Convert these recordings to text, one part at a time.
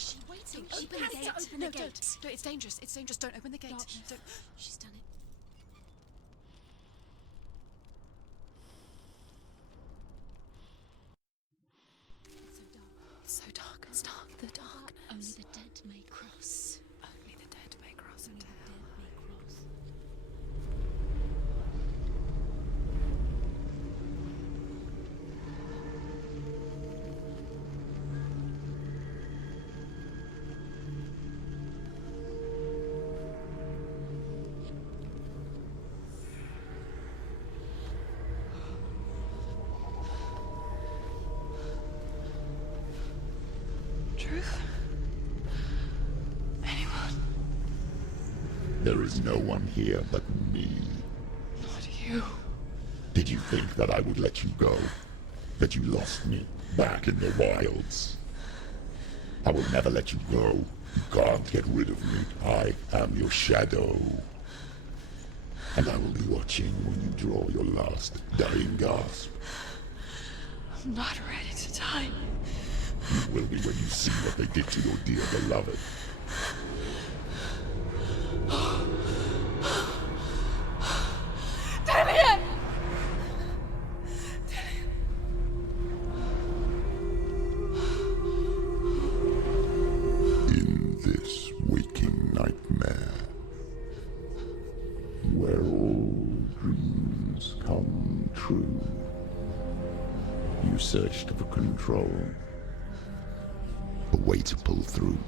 she waiting? Don't open the gate. Open the gate. No, it's dangerous. It's dangerous. Don't open the gate. Don't. She's done it. It's so dark. It's dark. The darkness. Only the dead may cross. Only the dead may cross Only into the hell. dead may cross. Truth? Anyone? There is no one here but me. Not you. Did you think that I would let you go? That you lost me back in the wilds? I will never let you go. You can't get rid of me. I am your shadow. And I will be watching when you draw your last dying gasp. I'm not ready to die. You will be when you see what they did to your dear beloved. Damien! In this waking nightmare, where all dreams come true, you searched for control, a way to pull through.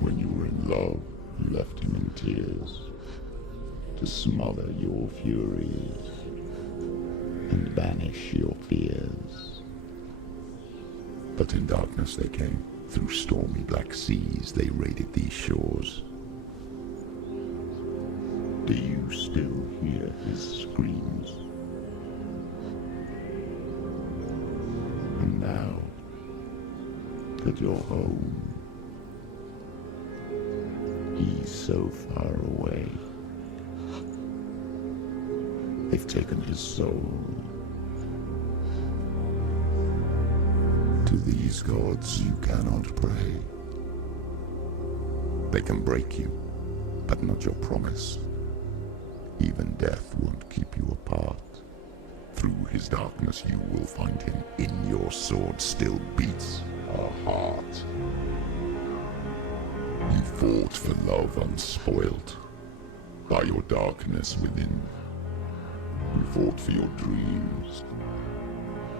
When you were in love, you left him in tears, to smother your furies and banish your fears. But in darkness they came, through stormy black seas they raided these shores. Do you still hear his screams? And now that you're home, he's so far away. They've taken his soul. To these gods you cannot pray. They can break you, but not your promise. Even death won't keep you apart. Through his darkness you will find him. In your sword still beats a heart. You fought for love unspoilt by your darkness within. You fought for your dreams.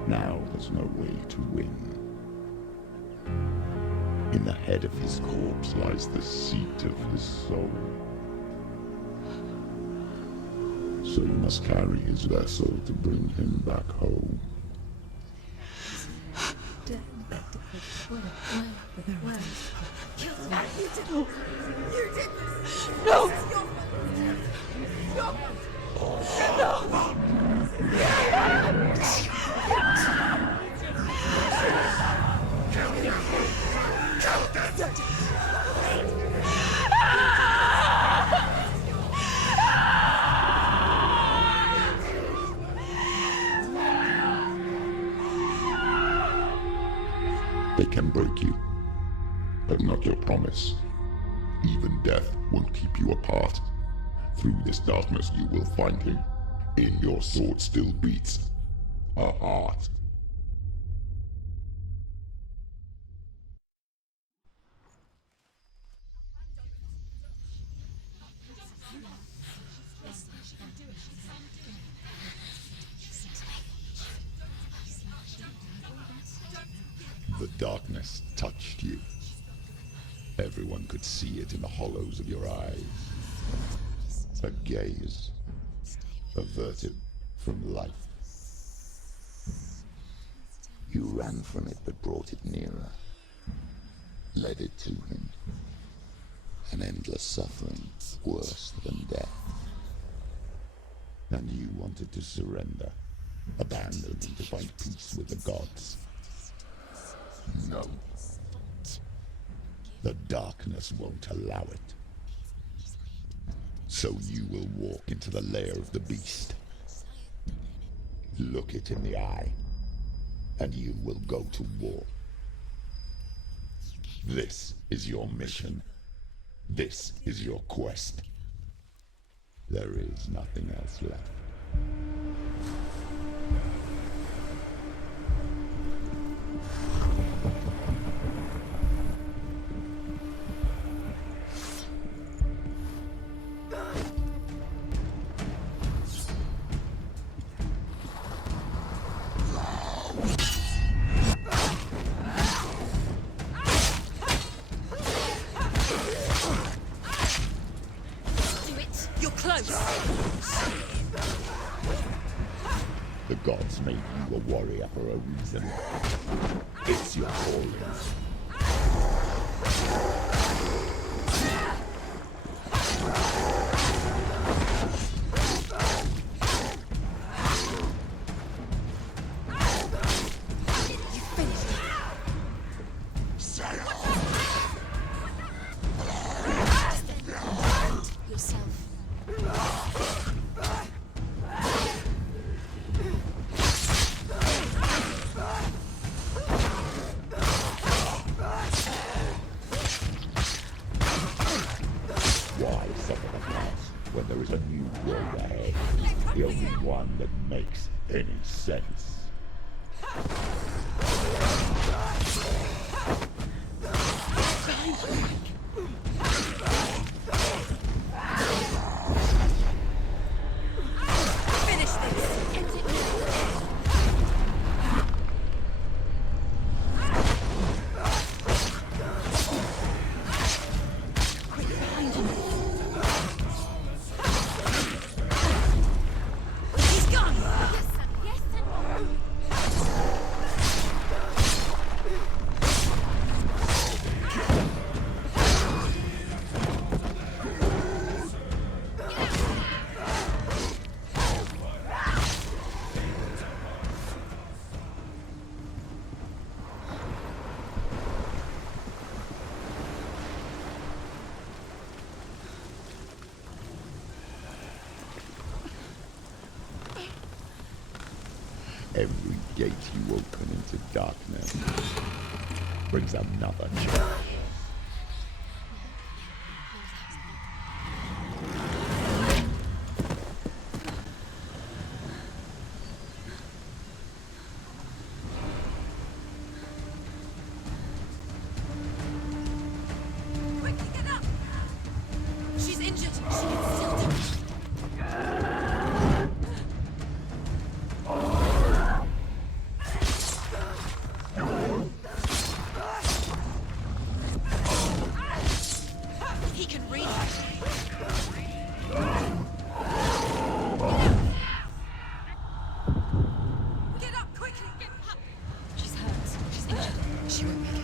Now there's no way to win. In the head of his corpse lies the seat of his soul. So you must carry his vessel to bring him back home. They can break you, but not your promise. Even death won't keep you apart. Through this darkness you will find him. In your sword still beats a heart. The darkness touched you. Everyone could see it in the hollows of your eyes. A gaze averted from life. You ran from it but brought it nearer. Led it to him. An endless suffering worse than death. And you wanted to surrender. Abandon and to find peace with the gods. No. The darkness won't allow it. So you will walk into the lair of the beast. Look it in the eye, and you will go to war. This is your mission. This is your quest. There is nothing else left. The gods made you a warrior for a reason. It's your calling. Why suffer the past when there is a new world ahead? The only one that makes any sense. Every gate you open into darkness brings another change. Quickly get up! She's injured. She needs shelter. He can read her. Get up quickly! Get up! She's hurt. She's injured. She won't make it.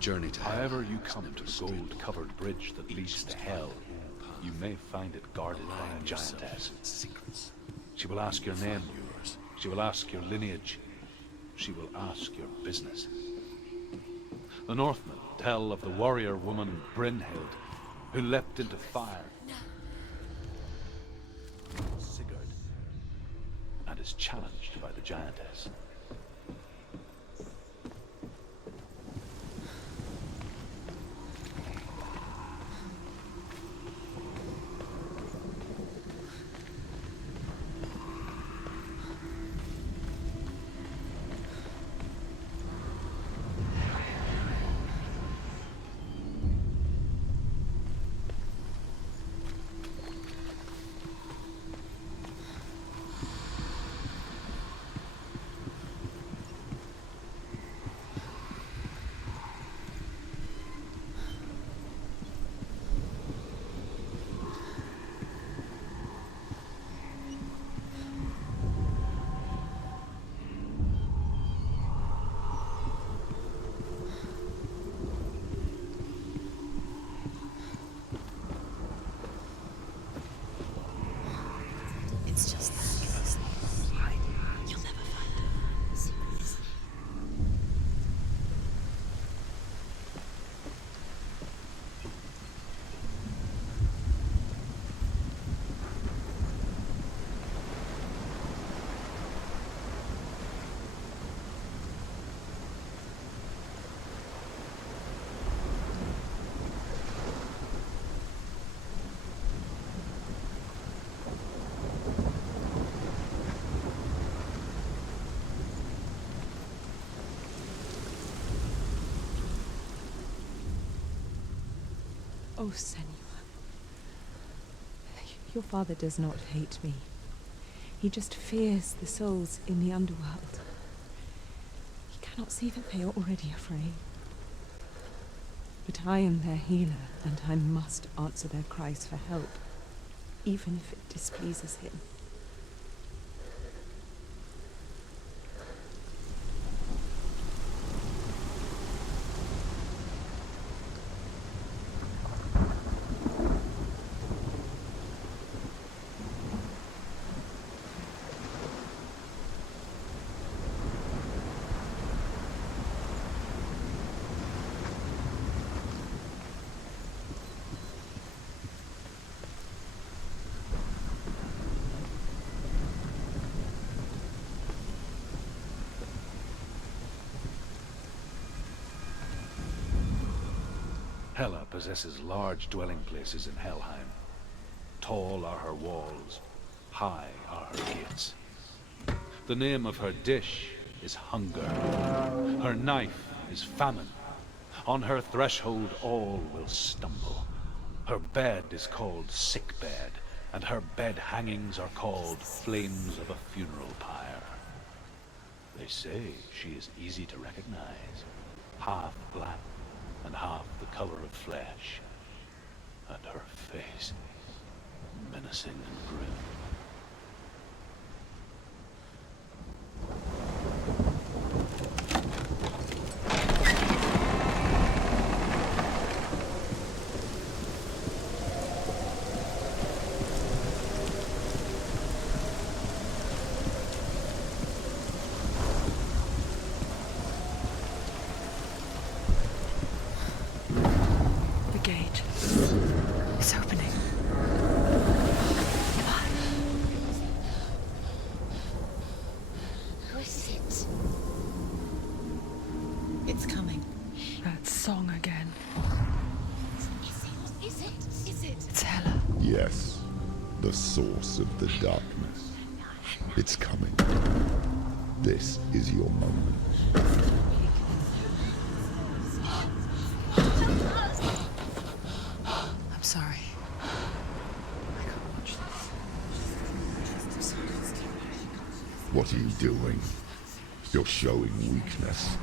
journey to hell. However you come to the gold-covered bridge that leads to hell, you may find it guarded by a giantess. Secrets. She will ask your name. She will ask your lineage. She will ask your business. The Northmen tell of the warrior woman Brynhild, who leapt into fire. Sigurd, and is challenged by the giantess. It's just that. You'll never find her. Seriously. Oh, Senua. Your father does not hate me. He just fears the souls in the underworld. He cannot see that they are already afraid. But I am their healer, and I must answer their cries for help, even if it displeases him. Hela possesses large dwelling places in Helheim. Tall are her walls, high are her gates. The name of her dish is hunger. Her knife is famine. On her threshold all will stumble. Her bed is called sick bed, and her bed hangings are called flames of a funeral pyre. They say she is easy to recognize, half black and half the color of flesh, and her face menacing and grim. It's opening. Who is it? It's coming. That song again. Is it? It's Hela. Yes, the source of the darkness. It's coming. This is your moment. I'm sorry. I can't watch this. What are you doing? You're showing weakness.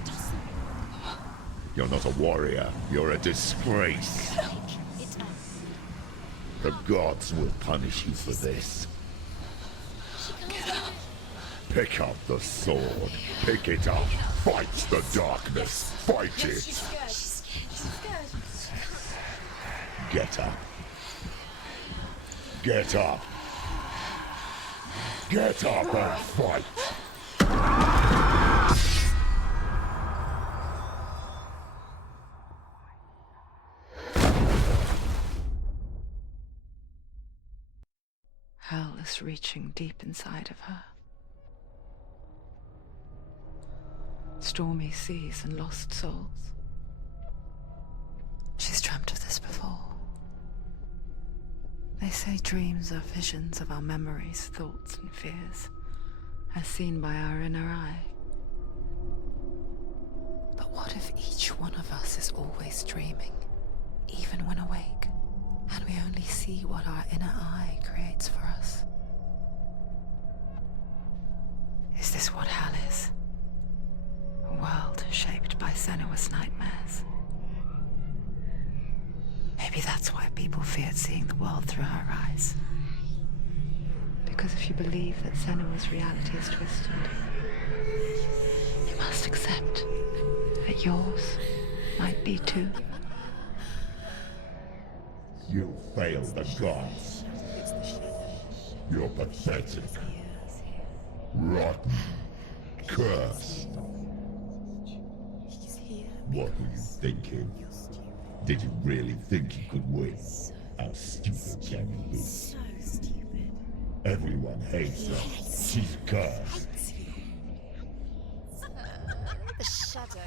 You're not a warrior. You're a disgrace. The gods will punish you for this. Pick up the sword. Pick it up. Fight the darkness. Fight it. Get up. Get up. Get up and fight. Hell is reaching deep inside of her. Stormy seas and lost souls. She's dreamt of this before. They say dreams are visions of our memories, thoughts, and fears, as seen by our inner eye. But what if each one of us is always dreaming, even when awake, and we only see what our inner eye creates for us? Is this what hell is? A world shaped by Senua's nightmares. Maybe that's why people feared seeing the world through her eyes. Because if you believe that Senua's reality is twisted, you must accept that yours might be too. You failed the gods. You're pathetic. Rotten. Cursed. What were you thinking? Did you really think you could win? How stupid can you be? So stupid. Everyone hates her. She's cursed. The shadow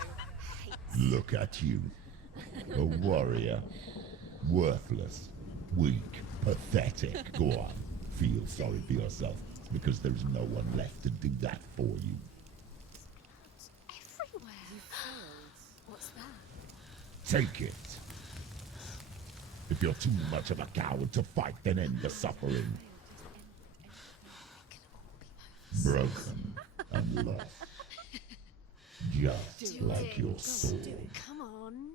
hates. Look at you. A warrior. Worthless. Weak. Pathetic. Go on. Feel sorry for yourself, because there's no one left to do that for you. Everywhere. You failed. What's that? Take it. If you're too much of a coward to fight, then end the suffering. Broken and lost. Just like your soul. Come on.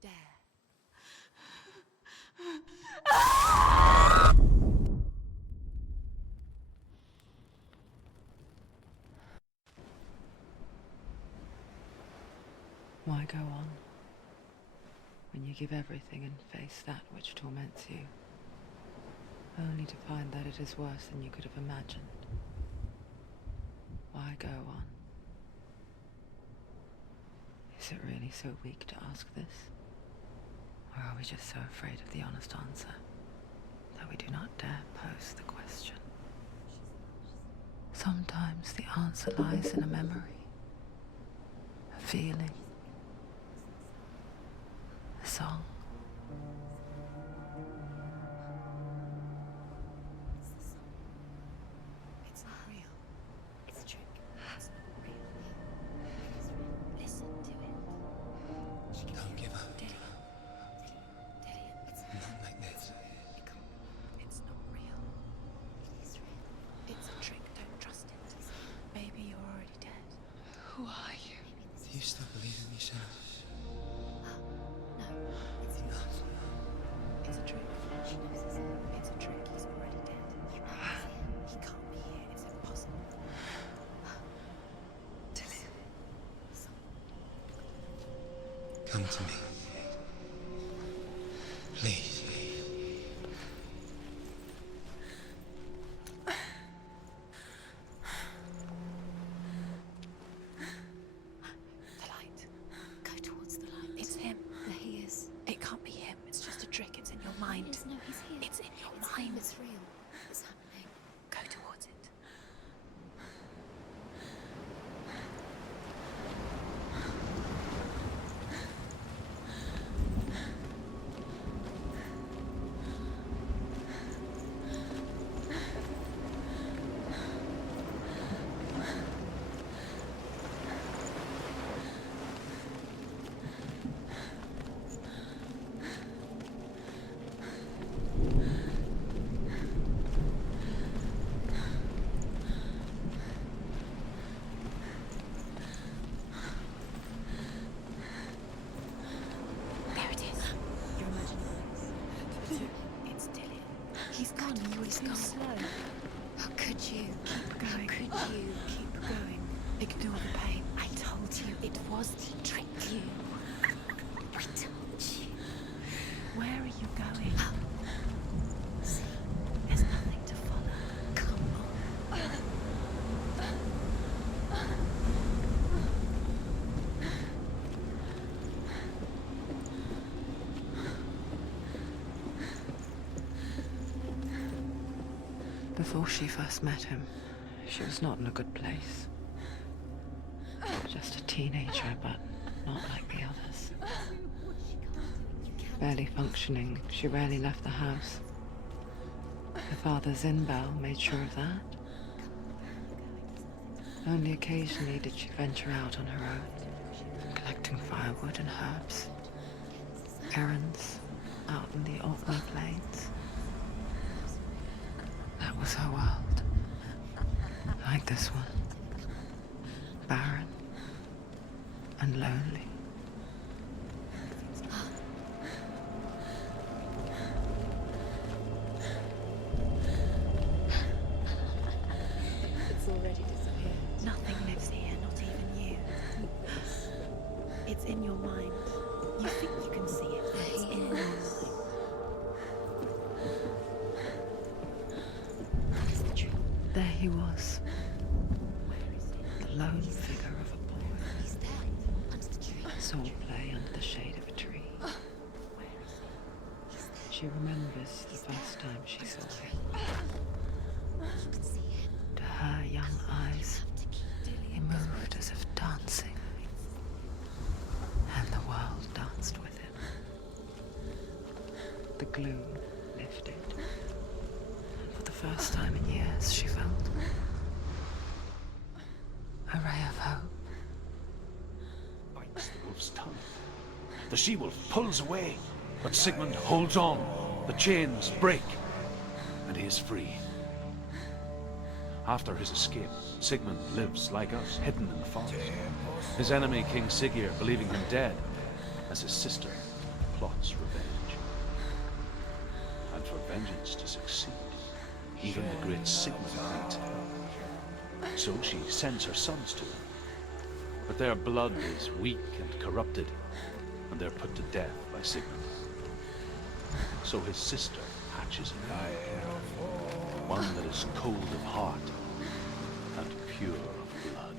Dare. Why go on when you give everything and face that which torments you, only to find that it is worse than you could have imagined? Why go on? Is it really so weak to ask this? Or are we just so afraid of the honest answer that we do not dare pose the question? Sometimes the answer lies in a memory, a feeling, a song. It's not real. It's a trick. It's not real. It is real. Listen to it. Don't give up. Dilly. It's Not like this. It's not real. It is real. It's a trick. Don't trust it. Maybe you're already dead. Who are you? Do you still believe in me, Senua? No, it's enough. It's a trick. She knows it's a trick. He's already dead. He can't be here. It's impossible. Tilly. Come to me. Please. The light. Go towards the light. It's him. There he is. It can't be him. It's just a trick. It's in your mind. No, he's here. It's in your mind. It's real. It's happening. Go towards it. There it is. Your imagination. It's Dillian. He's gone. He's gone. Slow. How could you? Keep going. How could you? Keep going. Ignore the pain. I told you it was to trick you. I told you. You're going. See, there's nothing to follow. Come on. Before she first met him, she was not in a good place. Just a teenager, but not like the others. Barely functioning, she rarely left the house. Her father's in-bell made sure of that. Only occasionally did she venture out on her own, collecting firewood and herbs. Errands out in the Orkney Plains. That was her world. Like this one. Barren and lonely. It's already disappeared. Nothing lives here, not even you. It's in your mind. You think you can see it, but it's in your mind. What is the truth? There he was, Where is it? the lone figure of a boy. He's there, under the tree. Sword play under the shade of a tree. Where is he? He's there. She remembers the first time she saw him. You can see him. To her young eyes, Have to keep he moved as if dancing. And the world danced with him. The gloom lifted. For the first time in years, she felt a ray of hope. Bites the wolf's tongue. The she-wolf pulls away, but Sigmund holds on. The chains break, and he is free. After his escape, Sigmund lives like us, hidden in the forest. His enemy, King Siggeir, believing him dead, as his sister plots revenge. And for vengeance to succeed, even the great Sigmund needs it. So she sends her sons to him. But their blood is weak and corrupted, and they're put to death by Sigmund. So his sister hatches a lie, one that is cold of heart and pure of blood.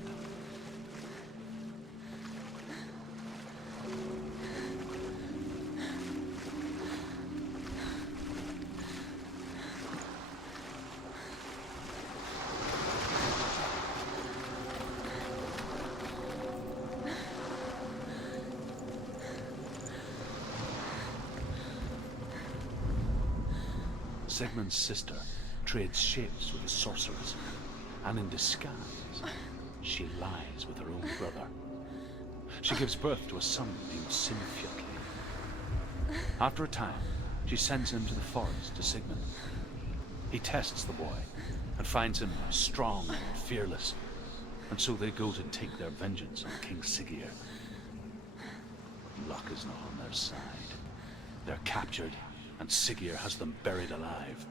Sigmund's sister trades shapes with the sorceress, and in disguise, she lies with her own brother. She gives birth to a son named Sinfjotli. After a time, she sends him to the forest to Sigmund. He tests the boy and finds him strong and fearless, and so they go to take their vengeance on King Siggeir. But luck is not on their side. They're captured, and Siggeir has them buried alive.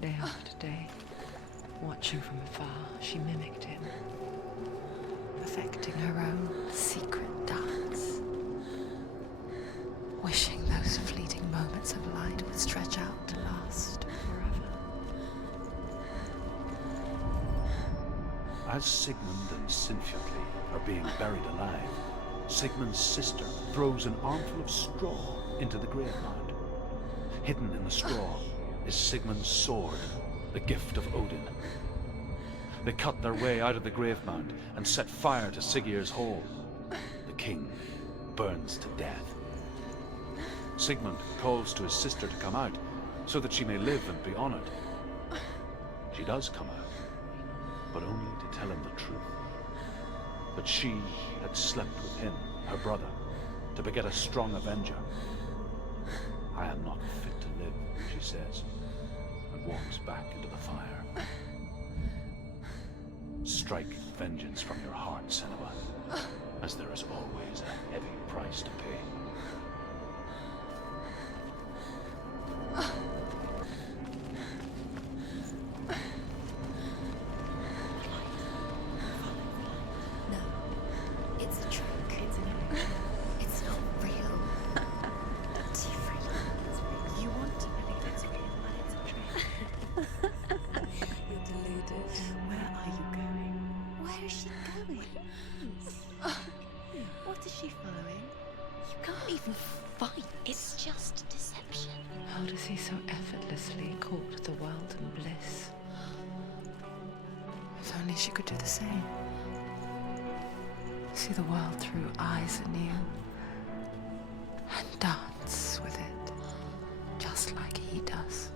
Day after day, watching from afar, she mimicked him, perfecting her own secret dance, wishing those fleeting moments of light would stretch out to last forever. As Sigmund and Sinfjotli are being buried alive, Sigmund's sister throws an armful of straw into the grave mound. Hidden in the straw is Sigmund's sword, the gift of Odin. They cut their way out of the grave mound and set fire to Siggeir's hall. The king burns to death. Sigmund calls to his sister to come out so that she may live and be honored. She does come out, but only to tell him the truth. That she had slept with him, her brother, to beget a strong avenger. I am not fit to live, she says, and walks back into the fire. Strike vengeance from your heart, Senua, as there is always a heavy price to pay. No, it's a trick. It's an illusion. It's not real. You want to believe it's real, but it's a trick. You're deluded. Where are you going? Where is she going? What is she following? You can't even fight. It's just deception. How does he so effortlessly court the world and bliss? If only she could do the same. See the world through eyes anew and dance with it, just like he does.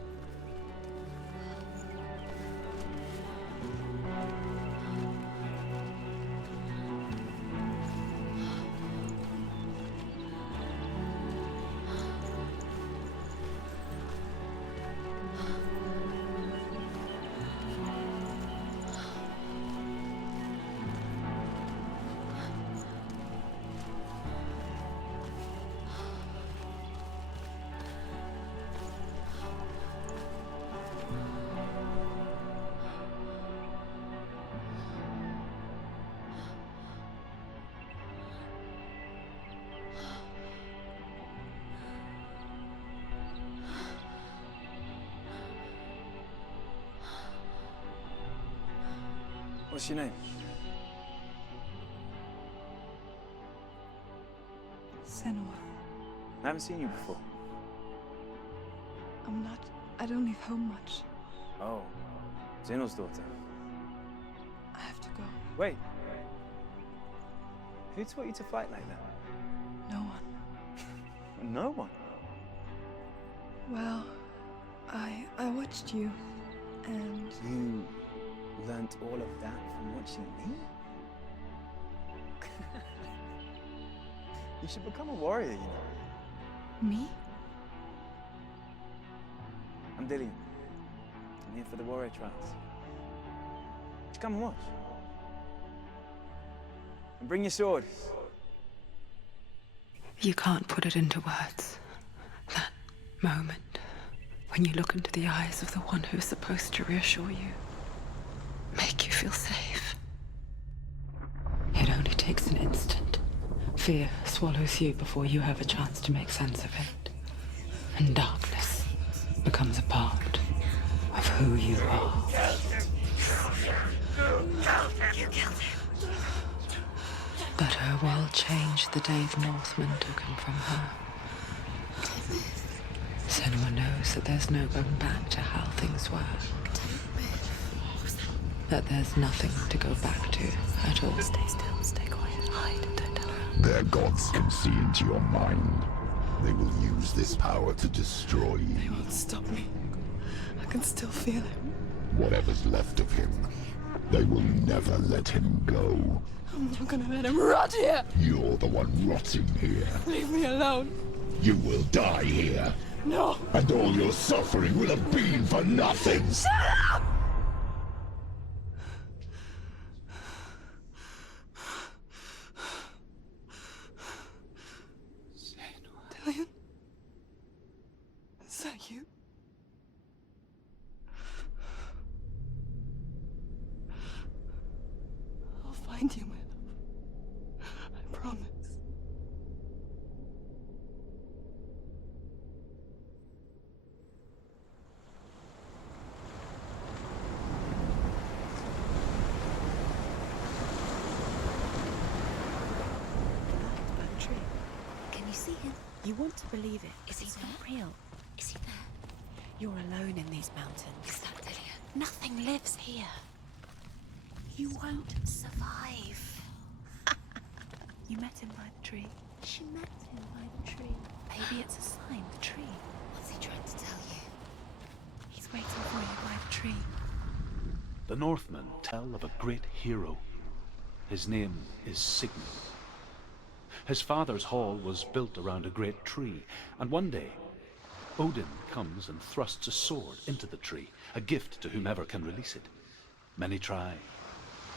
What's your name? Senua. I haven't seen you before. I don't leave home much. Oh, Zeno's daughter. I have to go. Wait. Who taught you to fight like that? No one. No one. Well, I watched you, and You learnt all of that from watching me? You should become a warrior, you know. me? I'm Dillian. I'm here for the warrior trials. Just come and watch. And bring your sword. You can't put it into words. That moment when you look into the eyes of the one who's supposed to reassure you, make you feel safe. It only takes an instant. Fear swallows you before you have a chance to make sense of it. And darkness becomes a part of who you are. You killed him. But her world changed the day the Northmen took him from her. Senua knows that there's no going back to how things were. That there's nothing to go back to at all. Stay still, stay quiet, hide, don't tell her. Their gods can see into your mind. They will use this power to destroy you. They won't stop me. I can still feel him. Whatever's left of him, they will never let him go. I'm not gonna let him rot here. You're the one rotting here. Leave me alone. You will die here. No. And all your suffering will have been for nothing. Shut up! Dillian? Is that you? I'll find you, my love. I promise. By the tree. Can you see him? You want to believe it. Is he not real? Is he there? You're alone in these mountains. Is that Dillian? Nothing lives here. You won't survive. You met him by the tree. She met him by the tree. Maybe it's a sign, the tree. What's he trying to tell you? He's waiting for you by the tree. The Northmen tell of a great hero. His name is Sigmund. His father's hall was built around a great tree, and one day Odin comes and thrusts a sword into the tree, a gift to whomever can release it. Many try,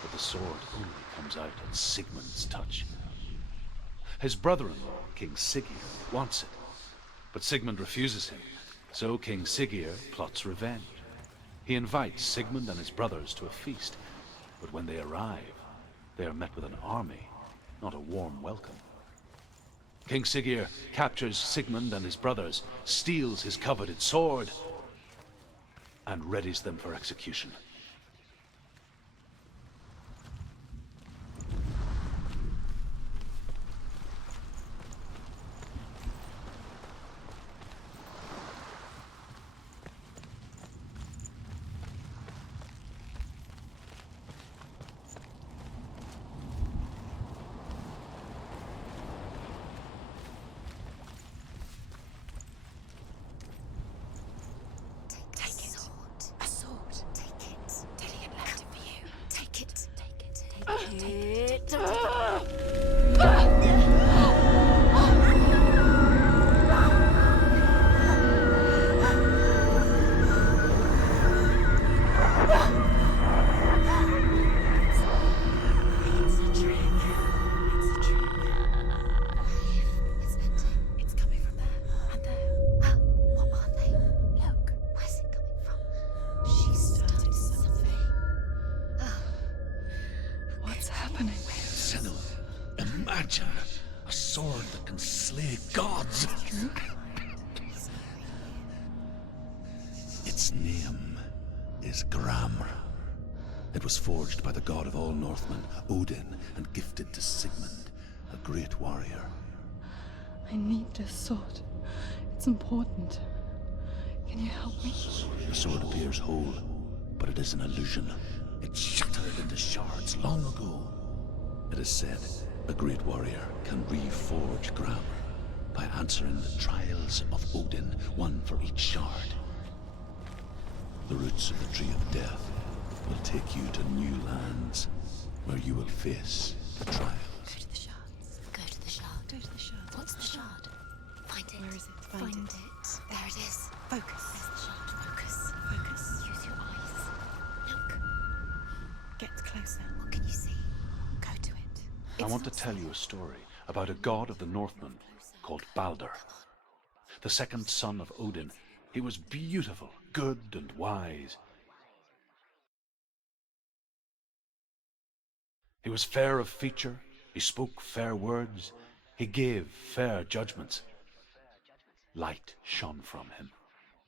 but the sword only comes out at Sigmund's touch. His brother-in-law, King Siggeir, wants it, but Sigmund refuses him, so King Siggeir plots revenge. He invites Sigmund and his brothers to a feast, but when they arrive, they are met with an army, not a warm welcome. King Siggeir captures Sigmund and his brothers, steals his coveted sword, and readies them for execution. A sword that can slay gods. Its name is Gramr. It was forged by the god of all Northmen, Odin, and gifted to Sigmund, a great warrior. I need this sword. It's important. Can you help me? The sword appears whole, but it is an illusion. It shattered into shards long ago. It is said a great warrior can reforge Gramr by answering the trials of Odin, one for each shard. The roots of the Tree of Death will take you to new lands where you will face the trials. Go to the shards. Go to the shard. Go to the shard. What's the shard? Find it. Where is it? Find it. There it is. Focus. There's the shard. Focus. Focus. Use your eyes. Look. Get closer. What can you see? Go to it. I want to tell you a story about a god of the Northmen called Balder. The second son of Odin. He was beautiful, good and wise. He was fair of feature, he spoke fair words, he gave fair judgments. Light shone from him.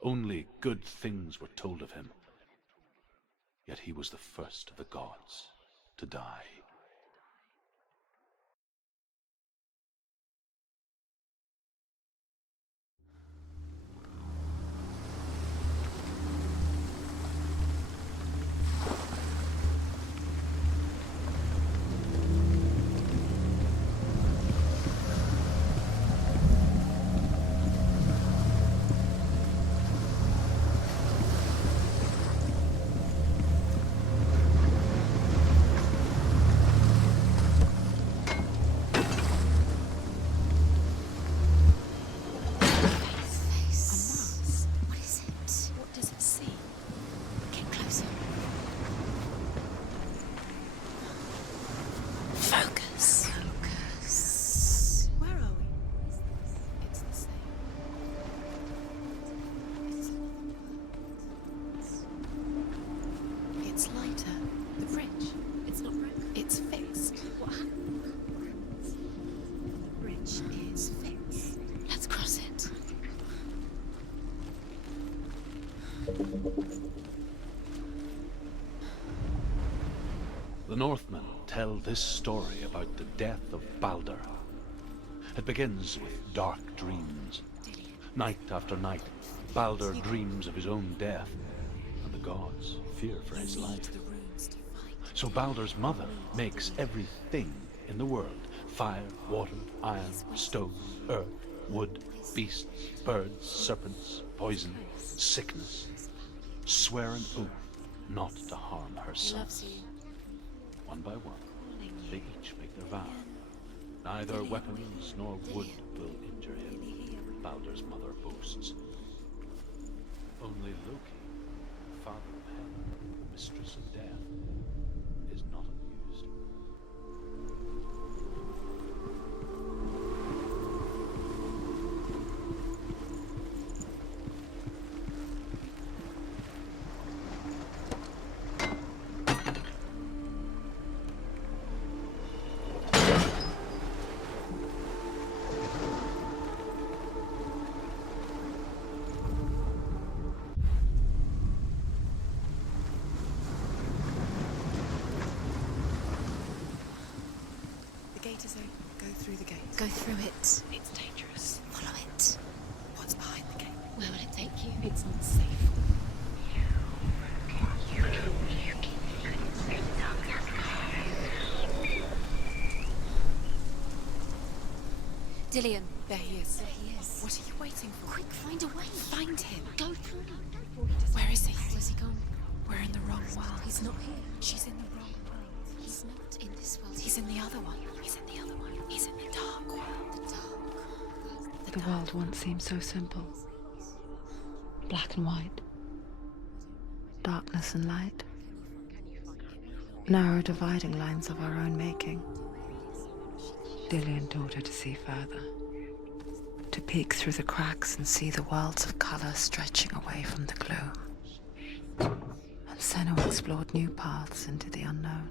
Only good things were told of him. Yet he was the first of the gods to die. The Northmen tell this story about the death of Balder. It begins with dark dreams. Night after night, Balder dreams of his own death, and the gods fear for his life. So Balder's mother makes everything in the world: fire, water, iron, stone, earth, wood, beasts, birds, serpents, poison, sickness. Swear an oath not to harm her sons. One by one, they each make their vow. Neither weapons nor wood will injure him, Baldur's mother boasts. Only Loki, father of Hela, mistress of death, is not amused. The gate is open. Go through the gate. Go through it. It's dangerous. Follow it. What's behind the gate? Where will it take you? It's not safe. Dillion. There he is. There he is. What are you waiting for? Quick, find a way. Find him. Go through. Where is he? Where's he gone? We're in the wrong world. He's not here. She's in the wrong world. He's not in this world. He's in the other one. He's in the other one. He's in the dark world. The dark. The world once seemed so simple. Black and white. Darkness and light. Narrow dividing lines of our own making. Dillion taught her to see further. To peek through the cracks and see the worlds of color stretching away from the gloom. And Senua explored new paths into the unknown.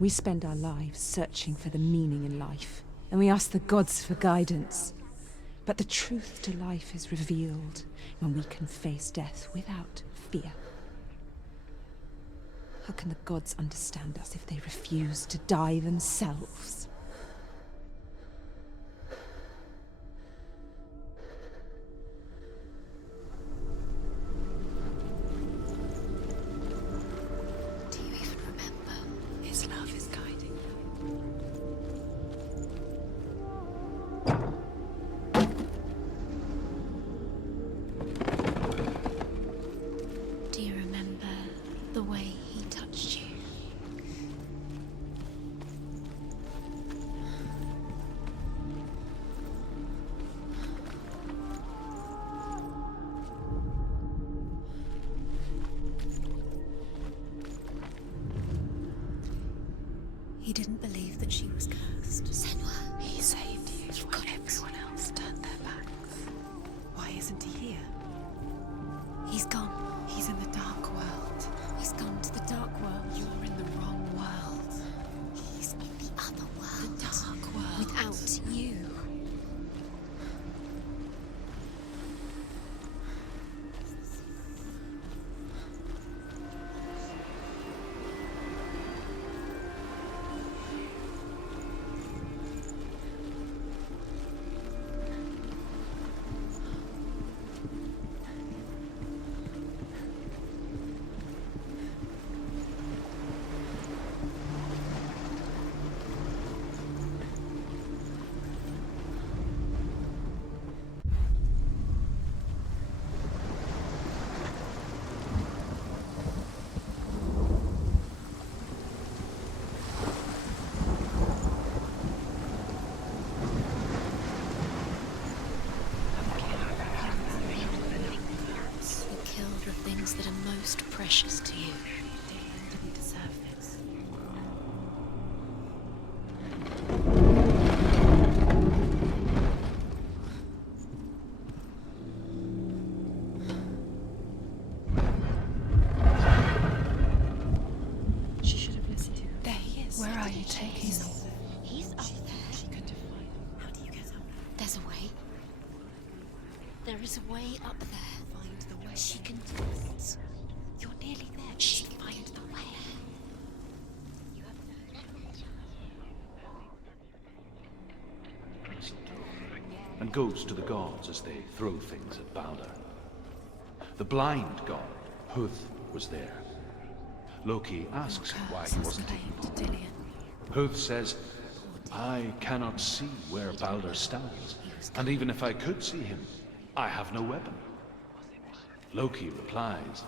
We spend our lives searching for the meaning in life, and we ask the gods for guidance. But the truth to life is revealed when we can face death without fear. How can the gods understand us if they refuse to die themselves? Do you even remember? His love is guiding you. Do you remember the way he touched you? He didn't believe that she was cursed. Senua. He saved you. You've got everyone else turned their backs. Why isn't he here? He's gone. He's in the dark world. He's gone to the dark world. You're in the wrong world. He's in the other world. The dark world. Without you. You killed the things that are most precious to you. You didn't deserve this. She should have listened to him. There he is. Where are you taking He's him? up there. He's up there. She couldn't have find him. How do you get up there? There's a way. There is a way up there. Find the way. She can do it. You're nearly there. She Just can find get the way. You have And goes to the gods as they throw things at Baldur. The blind god, Huth, was there. Loki asks him why he wasn't taking to part. Dillion. Huth says, I cannot see where Balder stands, and even if I could see him, I have no weapon. Loki replies,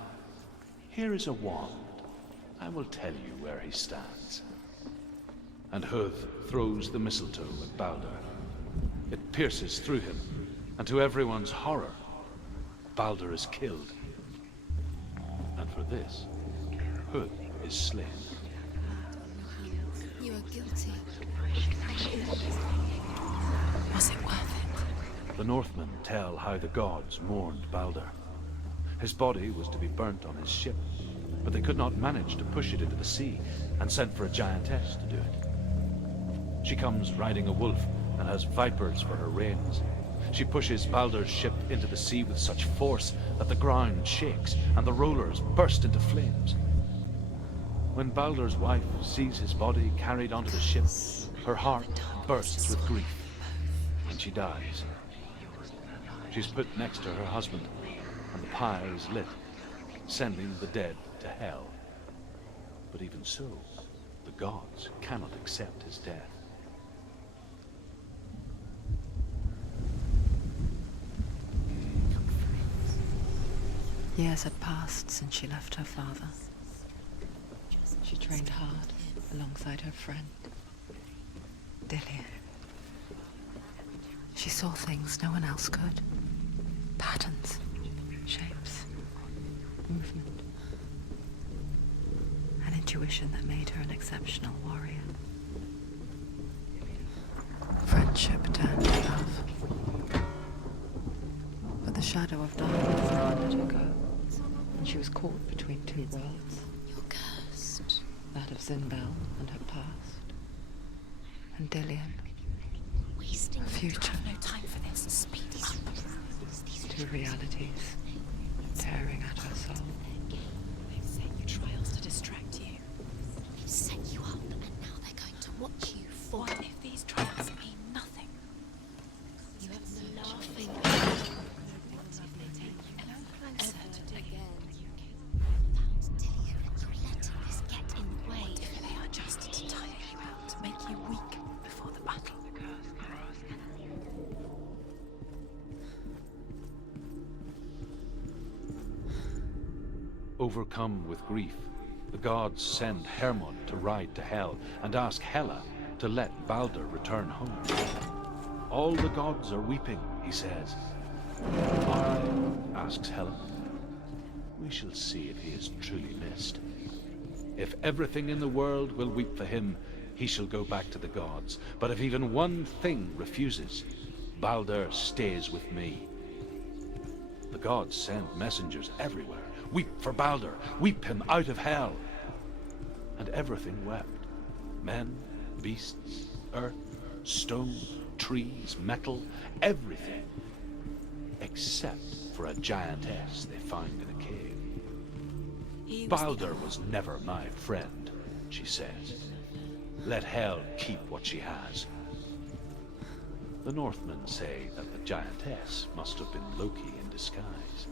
"Here is a wand. I will tell you where he stands." And Húð throws the mistletoe at Balder. It pierces through him, and to everyone's horror, Balder is killed. And for this, Húð is slain. You are guilty. Was it worth it? The Northmen tell how the gods mourned Balder. His body was to be burnt on his ship, but they could not manage to push it into the sea and sent for a giantess to do it. She comes riding a wolf and has vipers for her reins. She pushes Balder's ship into the sea with such force that the ground shakes and the rollers burst into flames. When Balder's wife sees his body carried onto the ship, her heart bursts with grief, and she dies. She's put next to her husband, and the pyre is lit, sending the dead to hell. But even so, the gods cannot accept his death. Years had passed since she left her father. She trained hard alongside her friend, Dillian. She saw things no one else could. Patterns, shapes, movement. An intuition that made her an exceptional warrior. Friendship turned to love. But the shadow of darkness never let her go, and she was caught between two worlds. You're cursed. That of Zinbel and her past, and Dillian, Wasting her future. No time for this. Speed. Two realities tearing at her soul. They've set you trials to distract you. They've set you up, and now they're going to watch you fall. What if these trials mean nothing? You have no laughing. Closer to again. Dillian, you're letting this get in the way. What if they are just to tire you out, to make you weak before the battle? Overcome with grief, the gods send Hermod to ride to Hell and ask Hela to let Balder return home. All the gods are weeping, he says. Why? Asks Hela. We shall see if he is truly missed. If everything in the world will weep for him, he shall go back to the gods. But if even one thing refuses, Balder stays with me. The gods send messengers everywhere. Weep for Balder, weep him out of hell. And everything wept. Men, beasts, earth, stone, trees, metal, everything. Except for a giantess they find in a cave. Balder was never my friend, she says. Let hell keep what she has. The Northmen say that the giantess must have been Loki in disguise.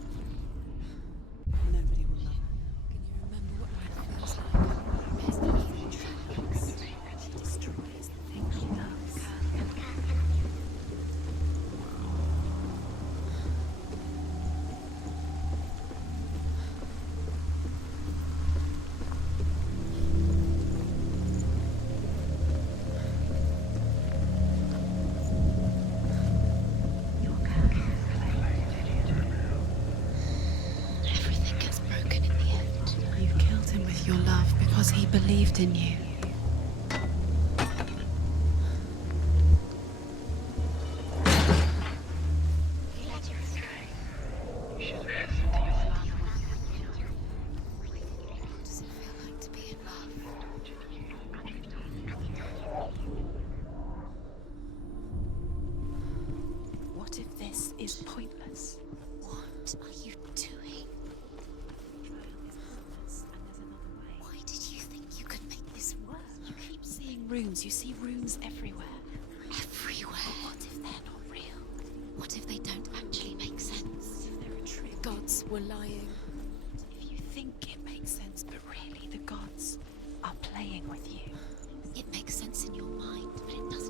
Nobody will love her. Can you remember what life feels like? She destroys the thing she loves. Everything gets broken in the end. You killed him with your love because he believed in you. What does it feel like to be in love? What if this is pointless? What are you doing? Why did you think you could make this work? You keep seeing runes. You see runes everywhere. Everywhere. What if they're not real? What if they don't actually make sense? If they're a trick? Gods were lying. If you think it makes sense, but really the gods are playing with you. It makes sense in your mind, but it doesn't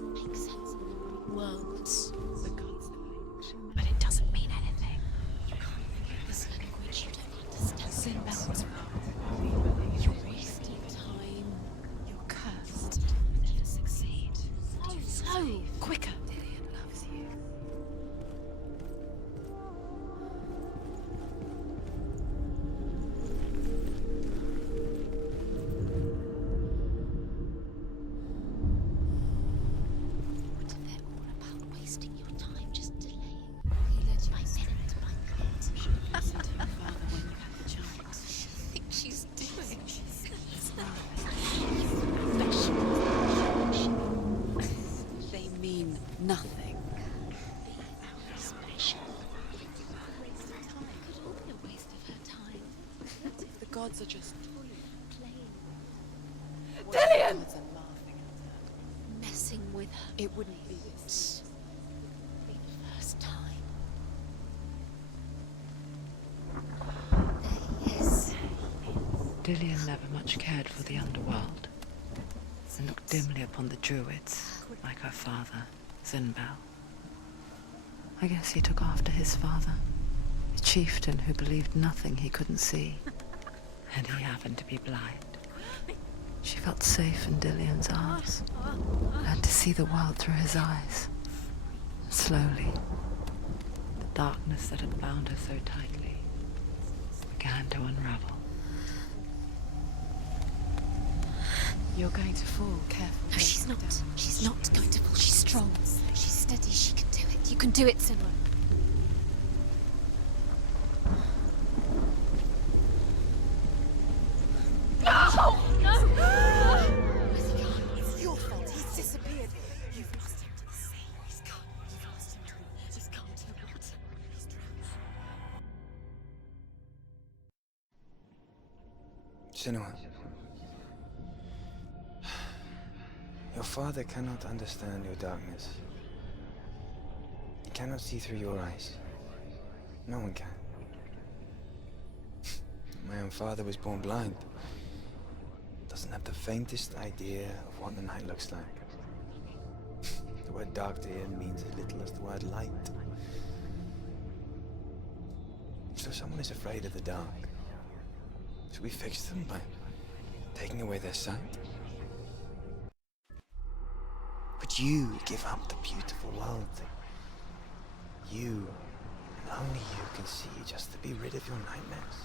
gods are just Playing with Dillian! Gods are laughing at her. her, messing with her. It wouldn't be this. Be the first time. There he is. Dillian never much cared for the underworld, and looked dimly upon the druids, like her father, Zinbel. I guess he took after his father, a chieftain who believed nothing he couldn't see, and he happened to be blind. She felt safe in Dillian's arms, learned to see the world through his eyes. Slowly, the darkness that had bound her so tightly began to unravel. You're going to fall, careful. No, she's not. She's not going to fall. She's strong. She's steady. She can do it. You can do it, Senua. Where's he gone? It's your fault. He's disappeared. You've lost him to the sea. He's gone. You've lost him to the... Just gone to the water. He's drowned. Senua. Your father cannot understand your darkness. He cannot see through your eyes. No one can. My own father was born blind. Doesn't have the faintest idea of what the night looks like. The word dark to him means as little as the word light. So someone is afraid of the dark. Should we fix them by taking away their sight? Would you give up the beautiful world that you, and only you, can see just to be rid of your nightmares?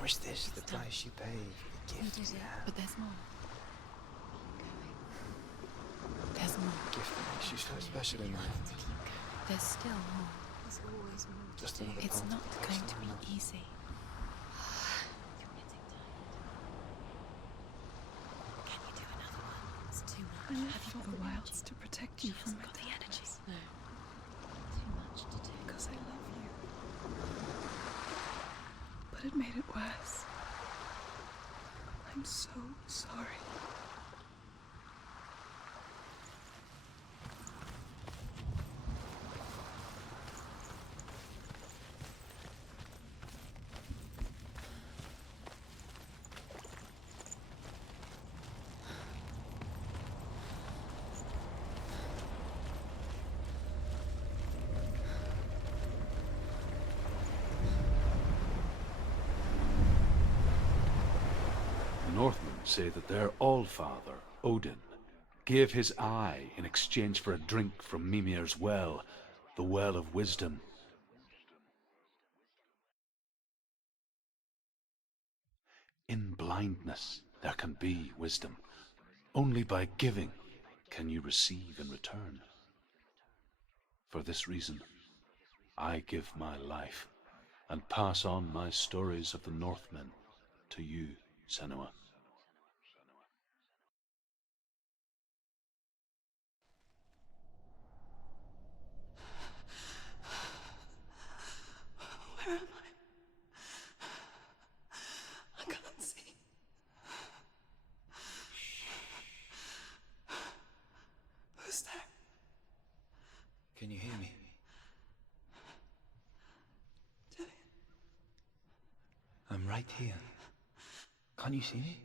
Or is this the price you pay for the gift you have? But there's more. There's more. The gift that makes you so special in life. There's still more. There's always more to Just do. another It's part not of the going to story. be easy. You're getting tired. Can you do another one? It's too much. I live for the wilds to protect you from got the energy. No, Too much to do. because I love you. But it made it worse. I'm so sorry. The Northmen say that their Allfather, Odin, gave his eye in exchange for a drink from Mimir's well, the Well of Wisdom. In blindness there can be wisdom. Only by giving can you receive in return. For this reason, I give my life and pass on my stories of the Northmen to you, Senua. Where am I? I can't see. Who's there? Can you hear me? Dillian? I'm right here. Can't you see me?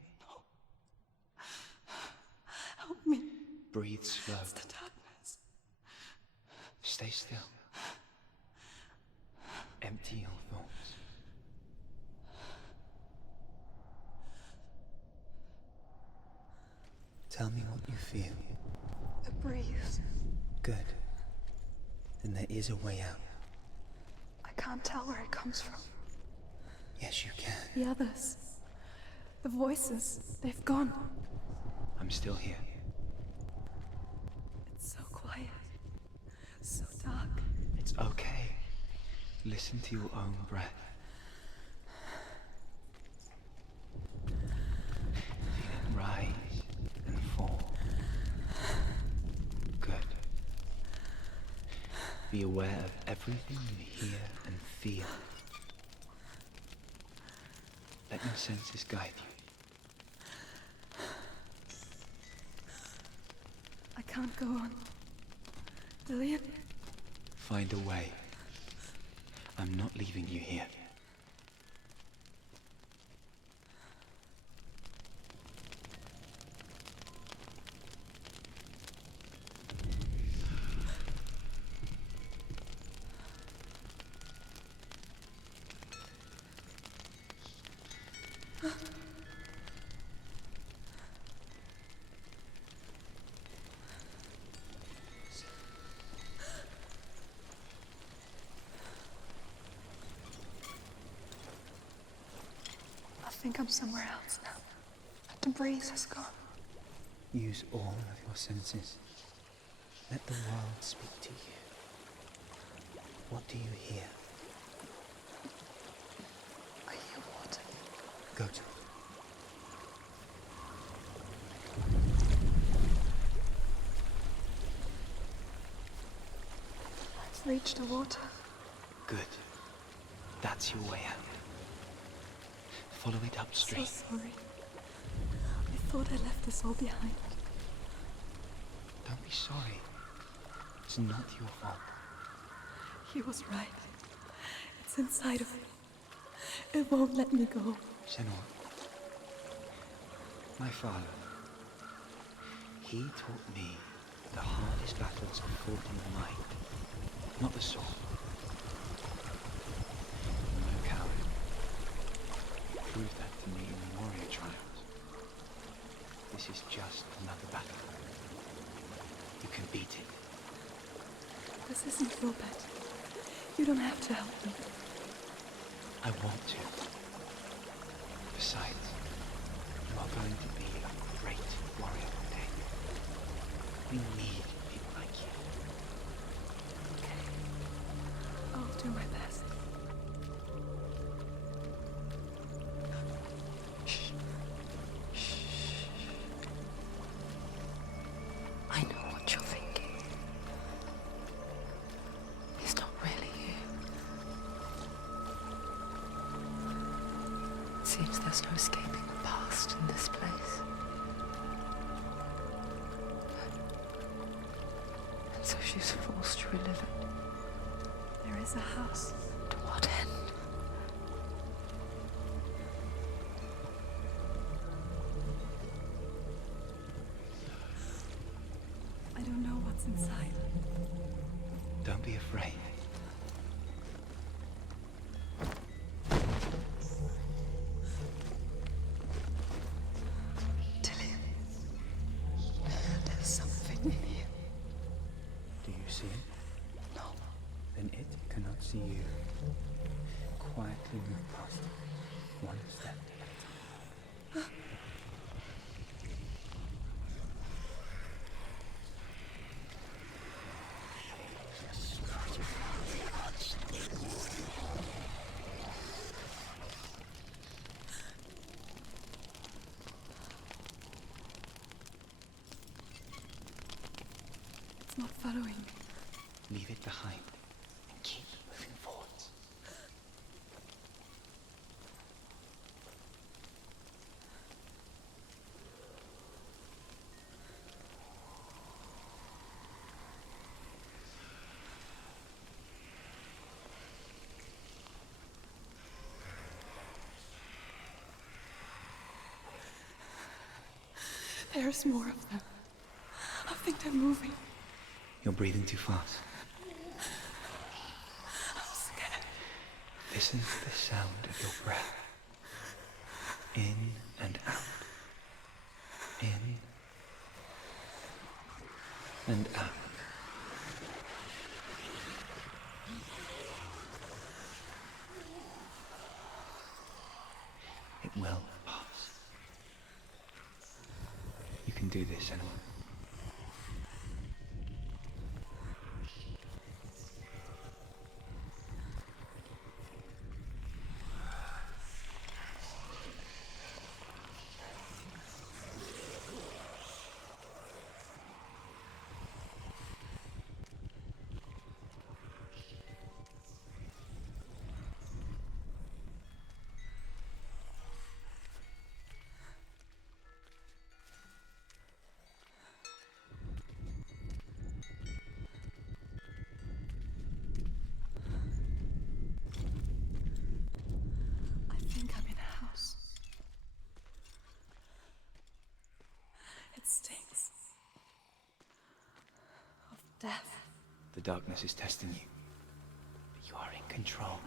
Help me. Breathe slow. It's the darkness. Stay still. Empty your thoughts. Tell me what you feel. A breeze. Good. Then there is a way out. I can't tell where it comes from. Yes, you can. The others. The voices. They've gone. I'm still here. It's so quiet. So dark. It's okay. Listen to your own breath. Feel it rise and fall. Good. Feel be aware of everything you hear and feel. Let your senses guide you. I can't go on. Lillian? Find a way. I'm not leaving you here. I think I'm somewhere else now. The breeze has gone. Use all of your senses. Let the world speak to you. What do you hear? I hear water. Go to it. I've reached the water. Good. That's your way out. Follow it upstream. So sorry. I thought I left this all behind. Don't be sorry. It's not your fault. He was right. It's inside of me. It won't let me go. Senua. My father. He taught me the hardest battles are fought in the mind, not the sword. I'm no coward. Prove that to me in the warrior trials. This is just another battle. You can beat it. This isn't your bet. You don't have to help me. I want to. Besides, you are going to be a great warrior one day. We need people like you. Okay. I'll do my best. I know what you're thinking. He's not really here. It seems there's no escaping the past in this place. And so she's forced to relive it. There is a house. To what end? I don't know what's inside. Don't be afraid. Tilly. There's something in here. Do you see it? No. Then it cannot see you. Quietly move past it. One step at a time. It's not following me. Leave it behind and keep moving forwards. There's more of them. I think they're moving. You're breathing too fast. I'm scared. Listen to the sound of your breath. In and out. In and out. It will pass. You can do this, Senua. The darkness is testing you. But you are in control.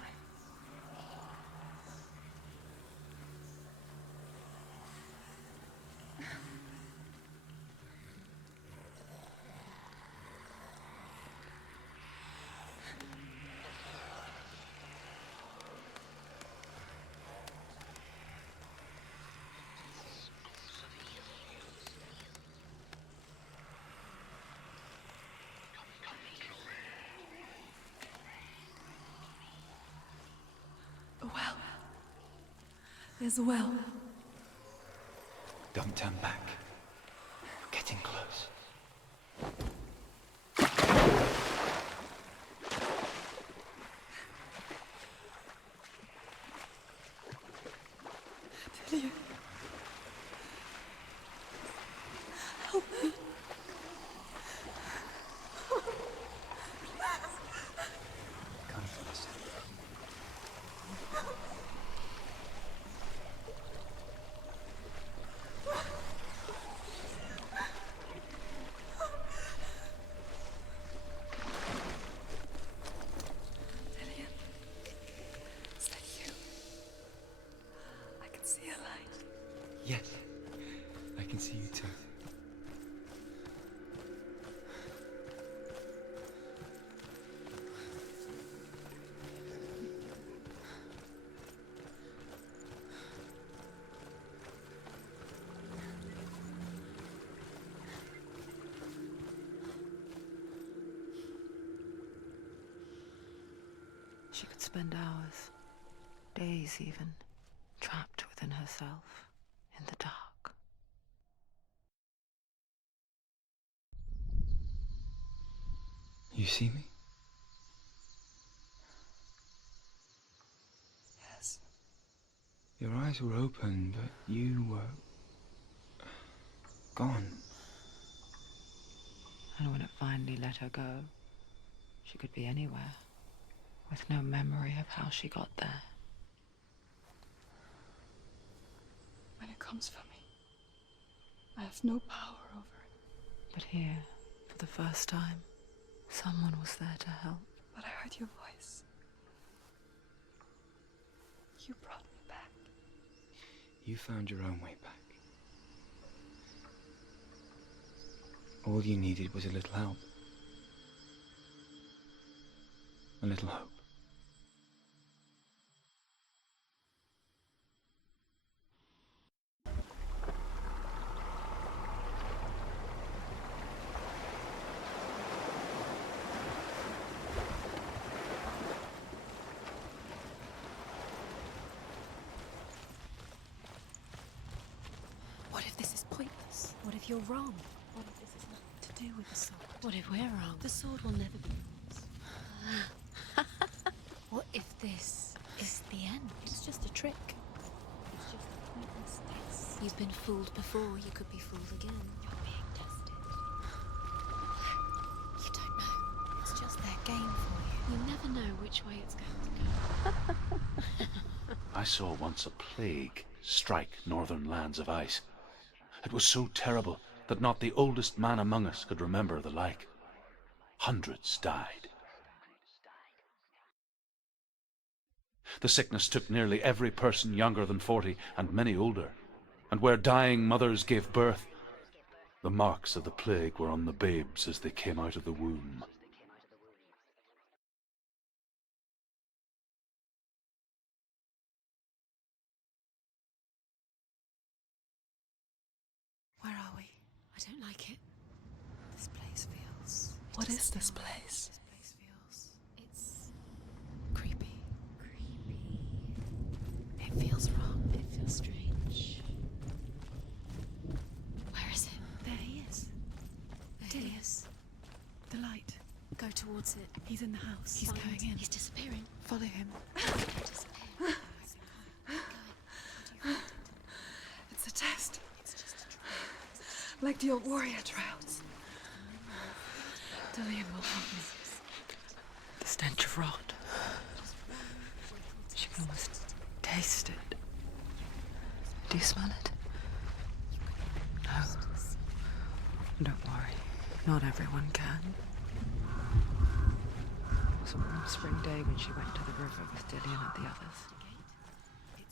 A well. There's a well. Don't turn back. You're getting close. Delia. Help me. Come for this. Delia. Is that you? I can see a light. Yes. I can see you too. She could spend hours, days even, trapped within herself, in the dark. You see me? Yes. Your eyes were open, but you were gone. And when it finally let her go, she could be anywhere, with no memory of how she got there. When it comes for me, I have no power over it. But here, for the first time, someone was there to help. But I heard your voice. You brought me back. You found your own way back. All you needed was a little help. A little hope. What if this is pointless? What if you're wrong? What if this has nothing to do with the sword? What if we're wrong? The sword will never be yours. What if this is the end? It's just a trick. It's just a pointless test. You've been fooled before, you could be fooled again. You're being tested. You don't know. It's just their game for you. You never know which way it's going to go. I saw once a plague strike northern lands of ice. It was so terrible that not the oldest man among us could remember the like. Hundreds died. The sickness took nearly every person younger than 40 and many older, and where dying mothers gave birth, the marks of the plague were on the babes as they came out of the womb. Where are we? I don't like it. This place feels... What is this place? This place feels... It's... creepy. Creepy. It feels wrong. It feels strange. Where is it? There he is. There he is. The light. Go towards it. He's in the house. He's Find- going in. He's disappearing. Follow him. Disappearing. It's a test. It's just a trial. Like the old warrior trials. Delia will help me. The stench of rot. She can almost taste it. Do you smell it? No. Don't worry. Not everyone can. was a warm spring day when she went to the river with Dillian and the others.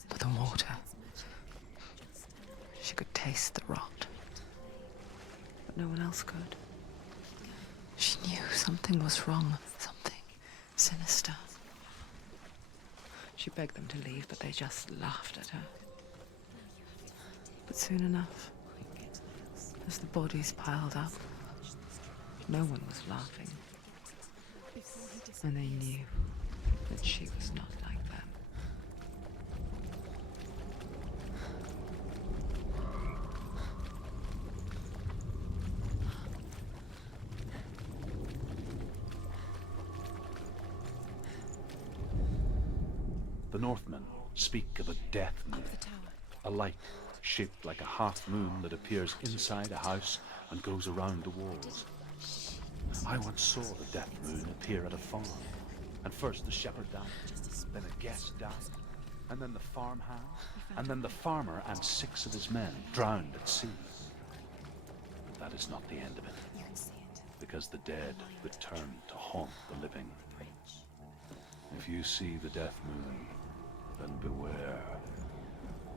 For the water. She could taste the rot. But no one else could. She knew something was wrong, something sinister. She begged them to leave, but they just laughed at her. But soon enough, as the bodies piled up, no one was laughing. And they knew that she was not like them. The Northmen speak of a death moon, a light shaped like a half moon that appears inside a house and goes around the walls. I once saw the death moon appear at a farm, and first the shepherd died, then a guest died, and then the farmhand, and then the farmer and 6 of his men drowned at sea. But that is not the end of it, because the dead return to haunt the living. If you see the death moon, then beware,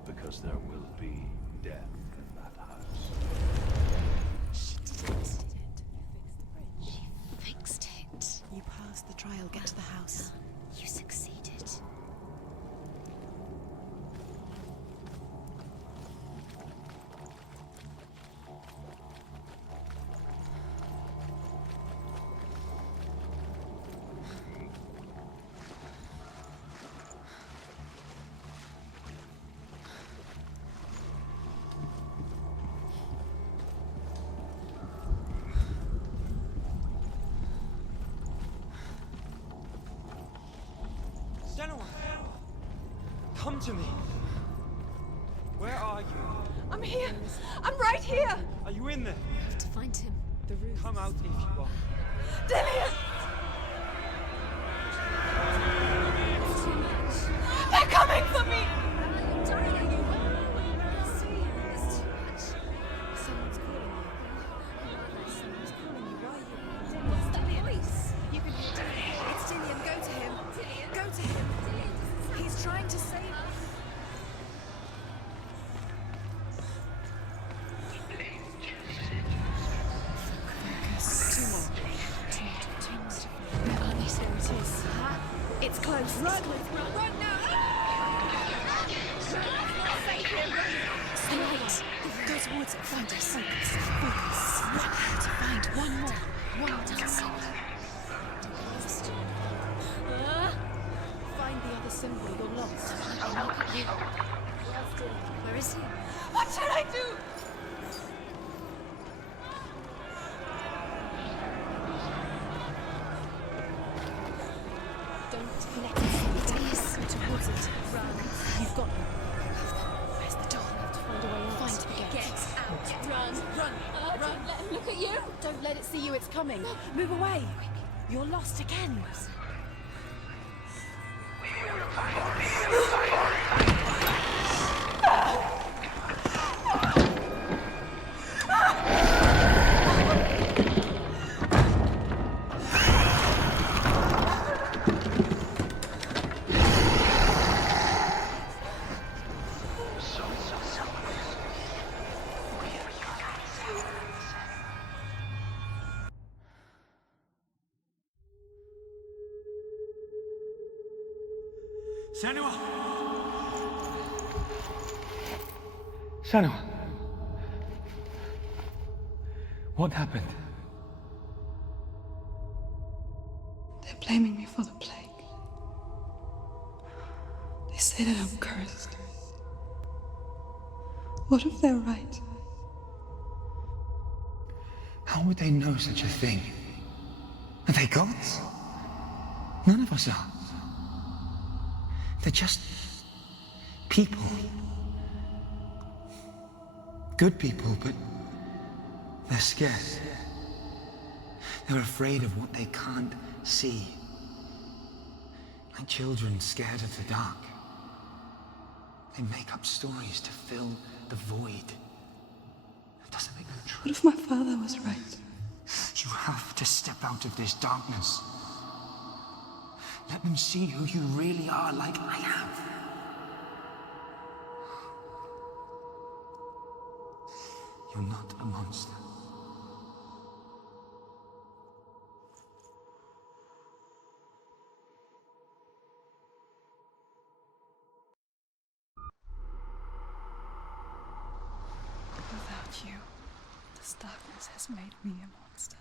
because there will be death in that house. She did it. She fixed it. You passed the trial. Get to the house. You succeeded. Senua! Come to me! Where are you? I'm here! I'm right here! Are you in there? We have to find him. The roof. Come out if you are. Dillian! They're coming for me! I'm dying. Are you? It's too much. Someone's calling you. Someone's calling you. Why are you? What's that voice? You can hear Dillian. It's Dillian. Go to him. Dillian. Go to him. He's trying to save us. Two more. Where are they? There it is. It's close. Run! Run now! Save him! Stay right. Go towards it. Find us. Focus. One more to find. One more. One more dancing. Find the other symbol. You're lost. I'll look at you. Where is he? What should I do? Don't let it. Please. Go towards it. Run. You've got them. Where's the door? We have to find a way out. Find the gate. Get out. Run. Run. Run. Don't let him look at you. Don't let it see you. It's coming. Move away. You're lost again. Senua! Senua! What happened? They're blaming me for the plague. They say that I'm cursed. What if they're right? How would they know such a thing? Are they gods? None of us are. They're just people. Good people, but they're scared. They're afraid of what they can't see. Like children scared of the dark. They make up stories to fill the void. That doesn't make them true. What if my father was right? You have to step out of this darkness. Let them see who you really are, like I have. You're not a monster. Without you, this darkness has made me a monster.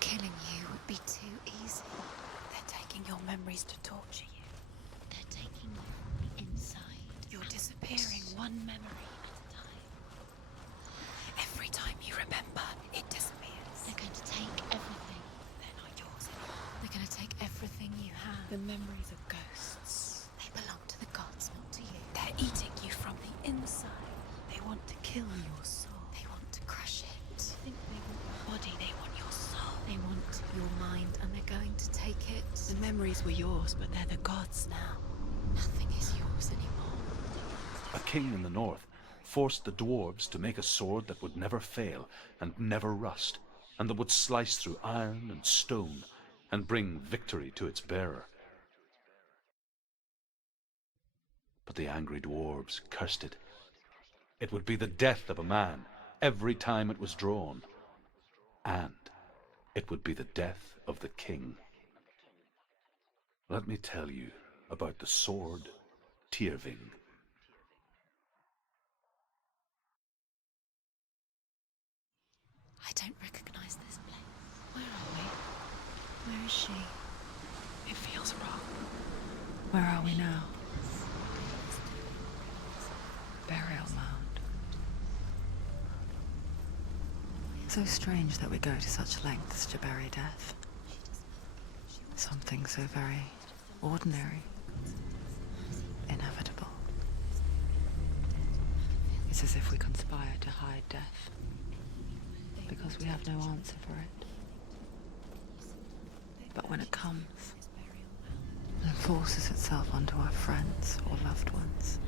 Killing you would be too easy. They're taking your memories to torture you. They're taking you from the inside. You're disappearing one memory at a time. Every time you remember, it disappears. They're going to take everything. They're not yours anymore. They're going to take everything you have. The memories of ghosts. They belong to the gods, not to you. They're eating you from the inside. They want to kill your soul. They want to crush it. They think they want your body, they want your soul. They want your mind, and they're going to take it. The memories were yours, but they're the gods now. Nothing is yours anymore. A king in the north forced the dwarves to make a sword that would never fail and never rust, and that would slice through iron and stone and bring victory to its bearer. But the angry dwarves cursed it. It would be the death of a man every time it was drawn, and it would be the death of the king. Let me tell you about the sword Tyrving. I don't recognize this place. Where are we? Where is she? It feels wrong. Where are we now? Burial mound. So strange that we go to such lengths to bury death. Something so very ordinary, inevitable. It's as if we conspire to hide death, because we have no answer for it. But when it comes and forces itself onto our friends or loved ones,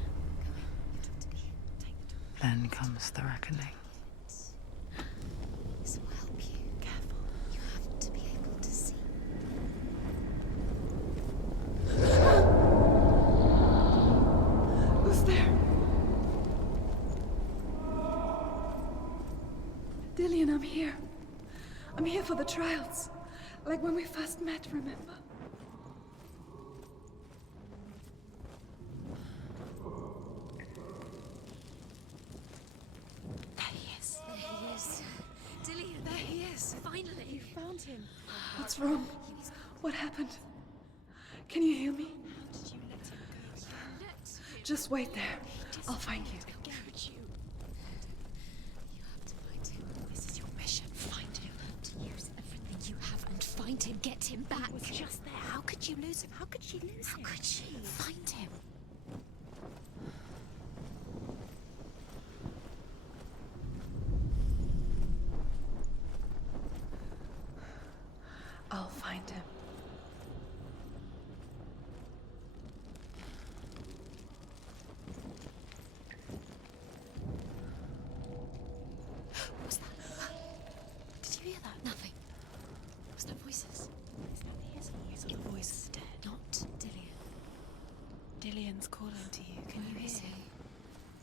then comes the reckoning. This will help you. Careful. You have to be able to see. Who's there? Dillian, I'm here. I'm here for the trials. Like when we first met, remember? There he is. There he is. Dillian, there he is. Finally. You found him. What's wrong? What happened? Can you hear me? How did you let him go? You let him. Just wait there. I'll find you. How could you? You have to find him. This is your mission. Find him. To use everything you have and find him. Get him back. He was just there. How could you lose him? How could she lose him? How could she? Find him. I'll find him. What was that? Did you hear that? Nothing. Was that voices? Is that his voice or the voice of the dead? Not Dillian. Dillian's calling to you. Can you Where is hear? he?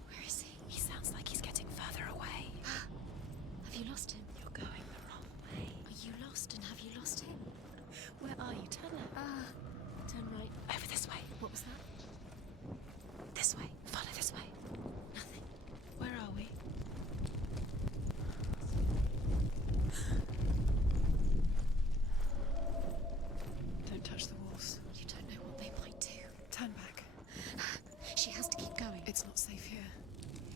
Where is he? He sounds like he's getting further away. Have you lost him? You're going the wrong way. Are you lost and have you lost him? Where are you? Turn left. Turn right. Over this way. What was that? This way. Follow this way. Nothing. Where are we? Don't touch the walls. You don't know what they might do. Turn back. She has to keep going. It's not safe here.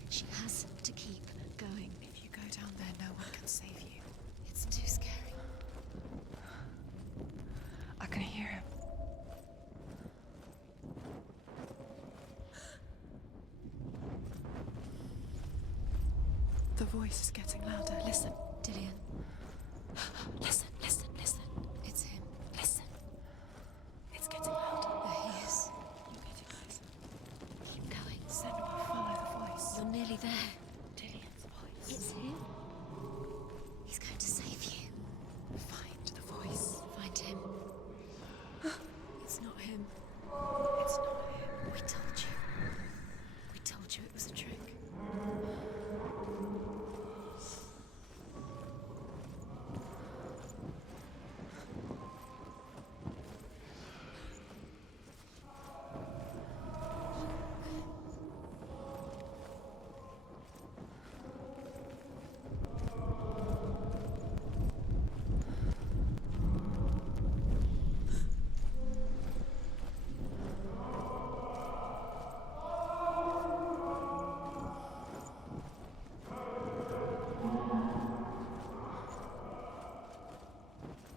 She has to keep going. If you go down there, no one can save you. It's too scary. I can hear him. The voice is getting louder. Listen. Dillian, Listen, listen, listen. it's him. Listen. It's getting louder. There he is. You're getting closer. Keep going. really there. Dillian's voice. It's him. He's going to save you. Find the voice. Find him. It's not him. It's not him. We told you. We told you it was a trick.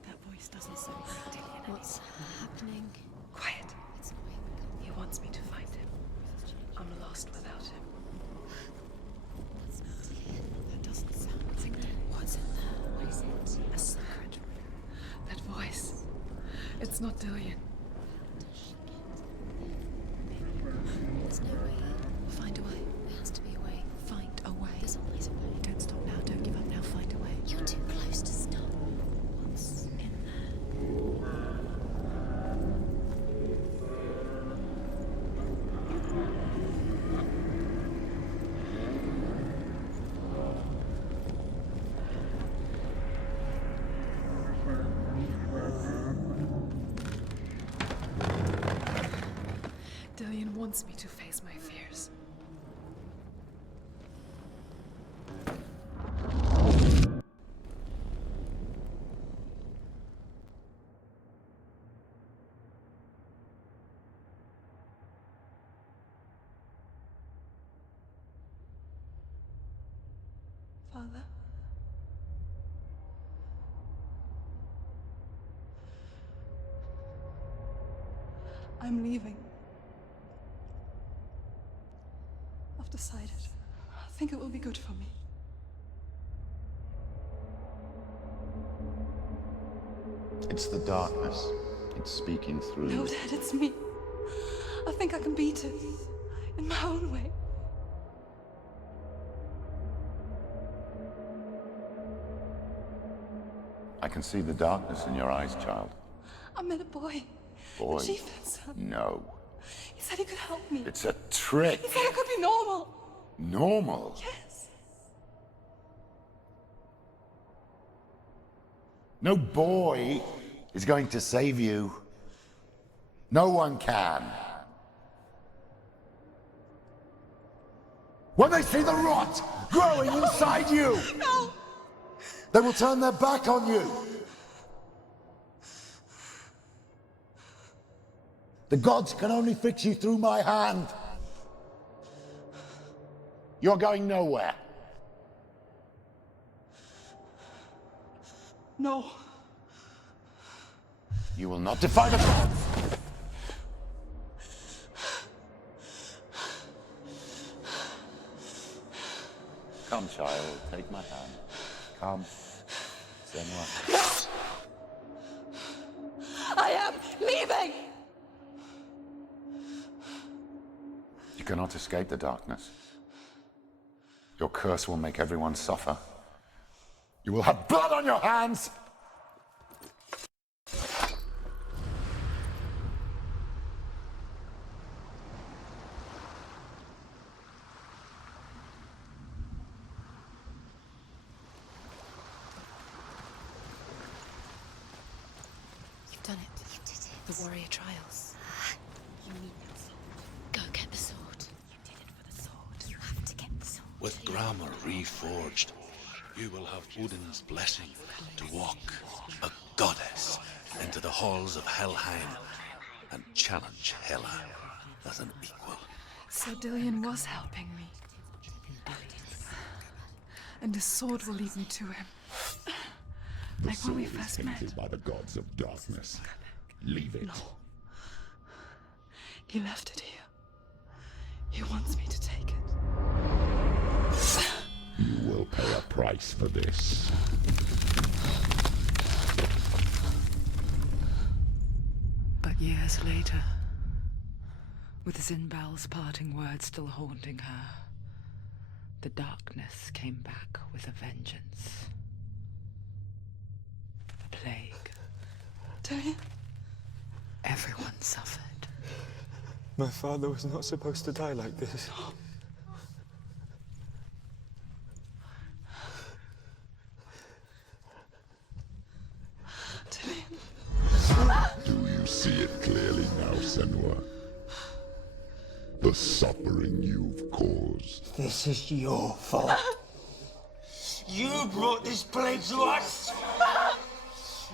That voice doesn't sound like Dillian. What's happening? Quiet. It's not him. He wants me to find him. I'm lost without him. That's not Dillian. That doesn't sound like Dillian. What's in there? What is it? A secret. That voice. It's not Dillian. There's no way. Find a way. There has to be a way. Find a way. There's always a way. Don't stop now. Don't give up now. Find a way. You're too close to stop. What's in there? Dillian wants me to face my fears. Father? I'm leaving. I've decided. I think it will be good for me. It's the darkness. It's speaking through No, you. Dad, it's me. I think I can beat it. In my own way. I can see the darkness in your eyes, child. I met a boy. Boy. The chieftain's son. No. He said he could help me. It's a trick. He said I could be normal. Normal. Yes. No boy is going to save you. No one can. When they see the rot growing inside you, No! they will turn their back on you. The gods can only fix you through my hand. You're going nowhere. No. You will not defy the gods. Come, child, take my hand. Come. Senua. I am leaving! You cannot escape the darkness. Your curse will make everyone suffer. You will have blood on your hands! You've done it. You did it. The warrior trials. You need that sword. Go get the sword. You did it for the sword. You have to get the sword. With grammar reforged, you will have Odin's blessing to walk, a goddess, into the halls of Helheim and challenge Hela as an equal. So Dillian was helping me. And the sword will lead me to him. Like when we first met. Hated by the gods of darkness. Leave it. No. He left it here. He wants me to take it. You will pay a price for this. But years later, with Zinbal's parting words still haunting her, The darkness came back with a vengeance. The plague. Tony? Everyone suffered. My father was not supposed to die like this. Do you see it clearly now, Senua? The suffering you've caused. This is your fault. You brought this plague to us.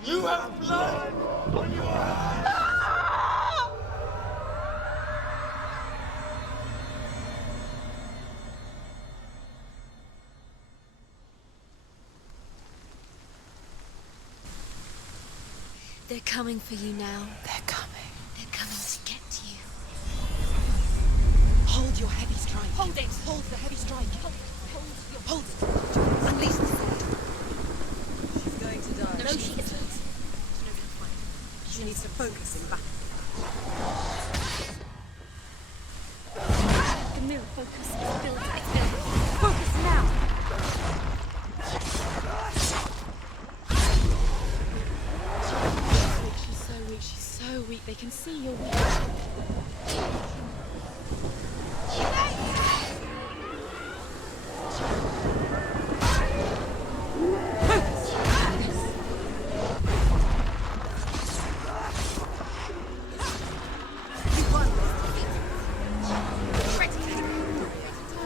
You have blood on your hands. They're coming for you now. They're coming. They're coming to get you. Hold your heavy strike. Hold it! Hold the heavy strike. Hold it. Unleash the sword. She's going to die. No, she isn't. She needs to focus in battle. The mirror focus. It's built. It's built. Focus now. She's so weak. She's so weak. They can see you're weak.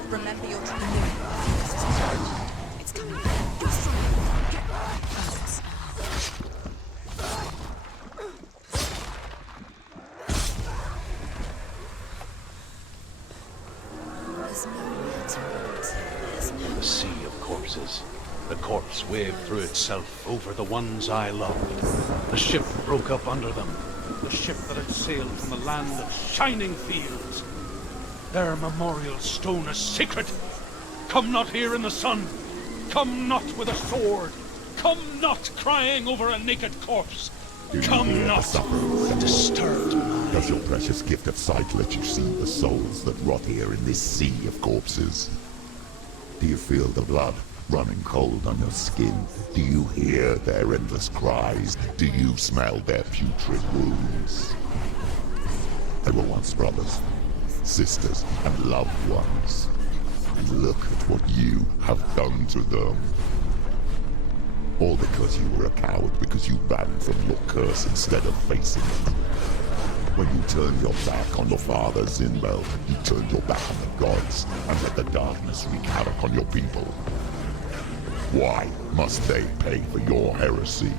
Remember your training. It's coming. You're strong. Focus. There's nowhere to run to. There's no A sea of corpses. The corpse waved through itself over the ones I loved. The ship broke up under them. The ship that had sailed from a land of shining fields. Their memorial stone is sacred. Come not here in the sun. Come not with a sword. Come not crying over a naked corpse. Do you Come hear the not suffering, Senua? disturbed mind. Does your precious gift of sight let you see the souls that rot here in this sea of corpses? Do you feel the blood running cold on your skin? Do you hear their endless cries? Do you smell their putrid wounds? They were once brothers, sisters, and loved ones. And look at what you have done to them. All because you were a coward, because you ran from your curse instead of facing it. When you turned your back on your father, Zinbel, you turned your back on the gods and let the darkness wreak havoc on your people. Why must they pay for your heresy?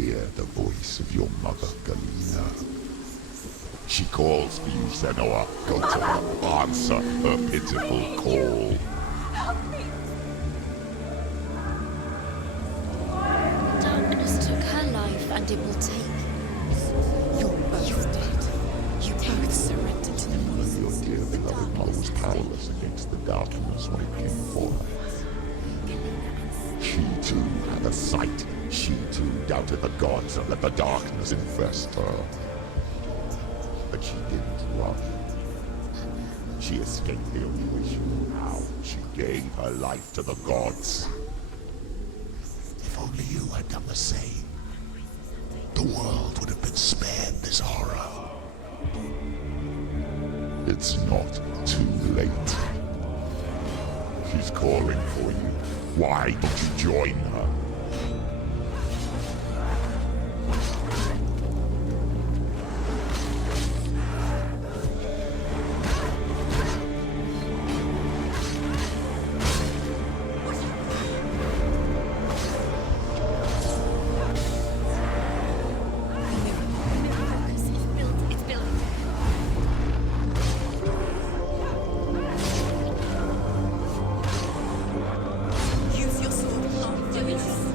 hear the voice of your mother, Galena. She calls for you, Senua. Go to her. Answer her pitiful call. Darkness took her life, and it will take yours. You're both dead. You both surrendered to the voices. Your dear beloved mother was powerless against the darkness when it came for her. She too had a sight. She too doubted the gods and let the darkness infest her. But she didn't run. She escaped the only way she knew how. She gave her life to the gods. If only you had done the same, the world would have been spared this horror. It's not too late. She's calling for you. Why don't you join her? Use your sword.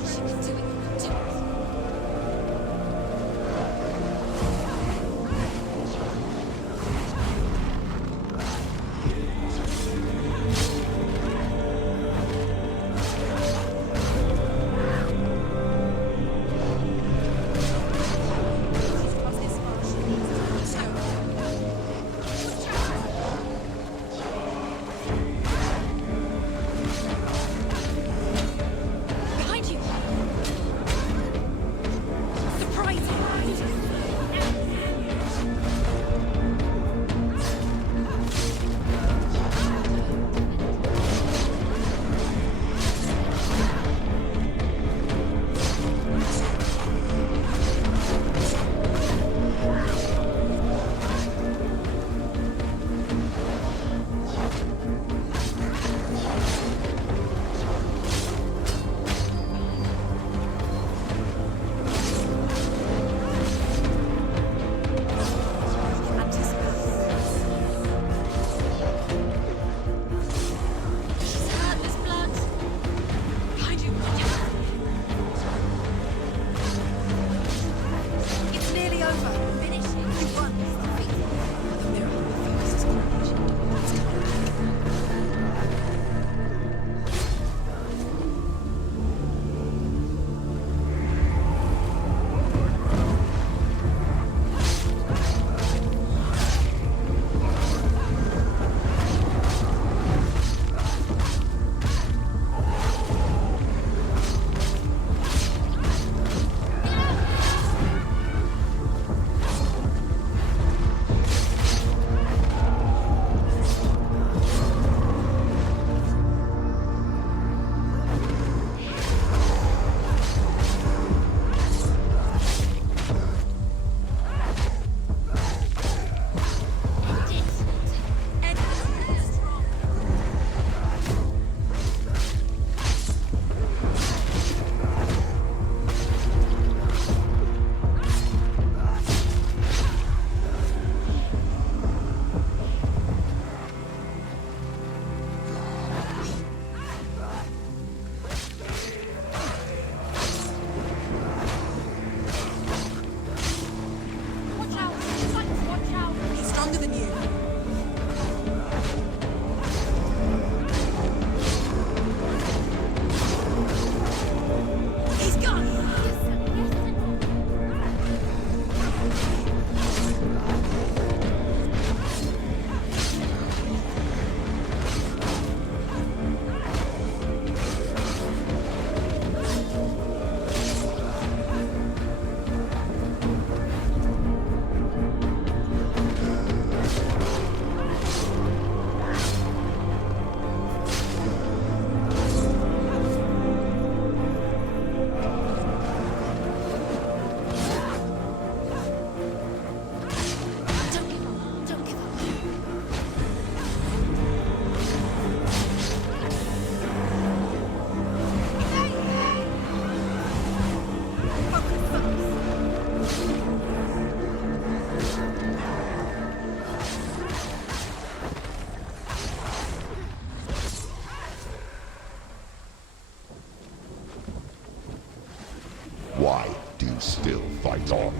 Why do you still fight on?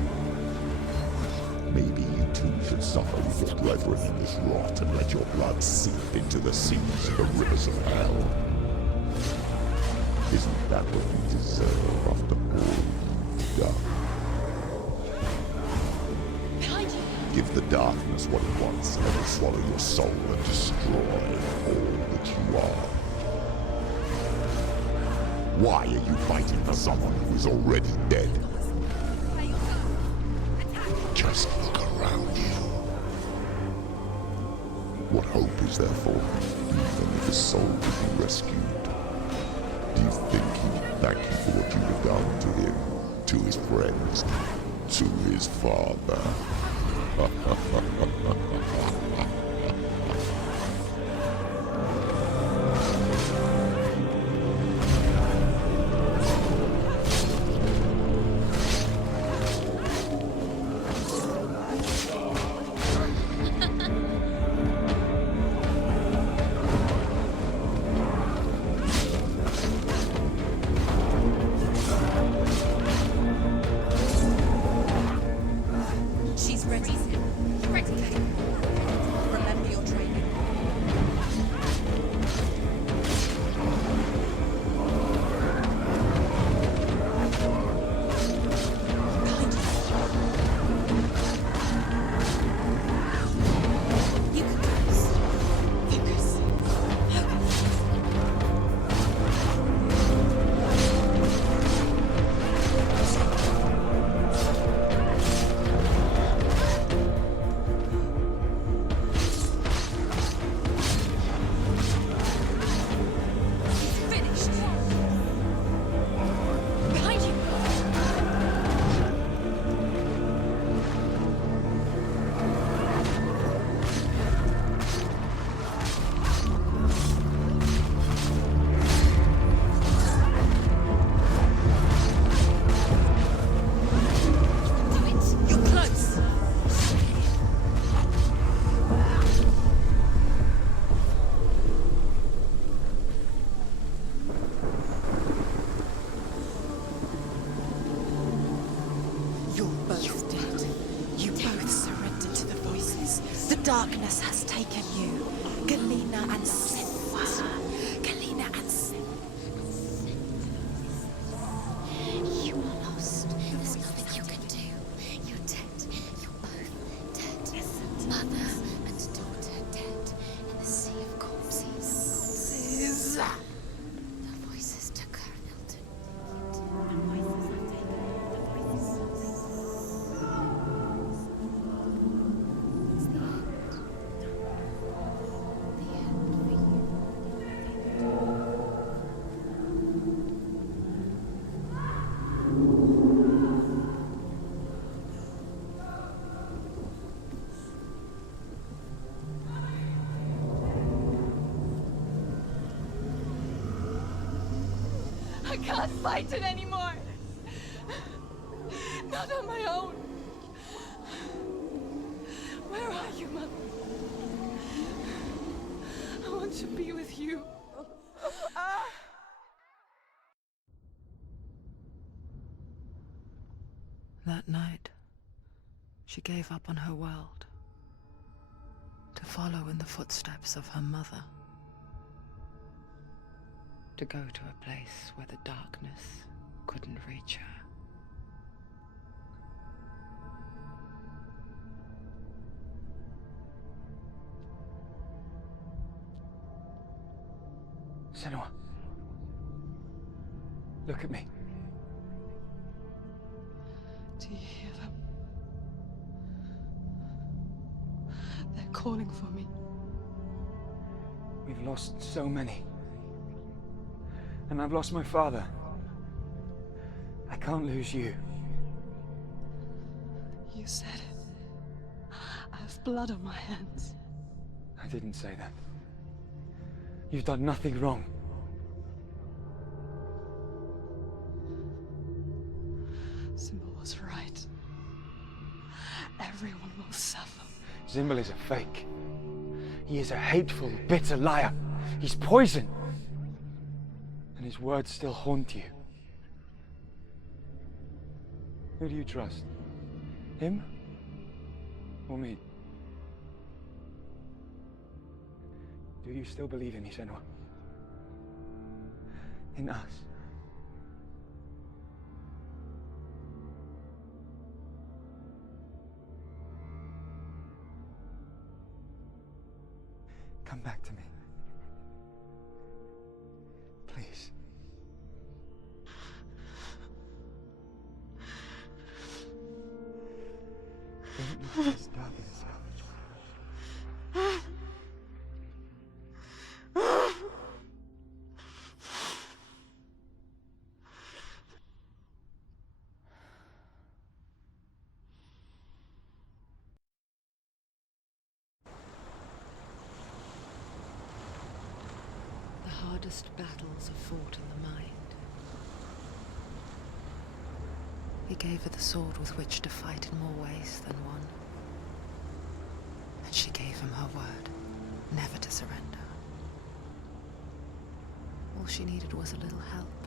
Maybe you too should suffer with your brethren in this rot and let your blood seep into the seas of the rivers of hell. Isn't that what you deserve after all you've done? Behind you! Give the darkness what it wants, and it will swallow your soul and destroy all that you are. Why are you fighting for someone who is already dead? Just look around you. What hope is there for him, even if his soul could be rescued? Do you think he would thank you for what you have done to him, to his friends, to his father? She's ready. Ready. Remember your training. Behind you. You can do this. Focus. Finished. Behind you. Do it. You're close. You're both dead. You both surrendered to the voices. The darkness has taken you. Galena and Senua. Galena and Senua. You are lost. There's nothing you can do. You're dead. You're both dead. Mother and daughter dead in the sea of corpses. The voices took her and Elton. The voices have taken her. The voices have taken It's the end. The end for you. I can't fight it anymore. Not on my own. Where are you, Mother? I want to be with you. That night, she gave up on her world to follow in the footsteps of her mother, to go to a place where the darkness couldn't reach her. Senua. Look at me. Do you hear them? They're calling for me. We've lost so many. And I've lost my father. I can't lose you. You said it. I have blood on my hands. I didn't say that. You've done nothing wrong. Symbol was right. Everyone will suffer. Zimbel is a fake. He is a hateful, bitter liar. He's poison. And his words still haunt you. Who do you trust? Him? Or me? Do you still believe in me, Senua? In us? Come back to me. Please. Don't let this darkness come. The hardest battles are fought in the mind. He gave her the sword with which to fight in more ways than one. And she gave him her word, never to surrender. All she needed was a little help.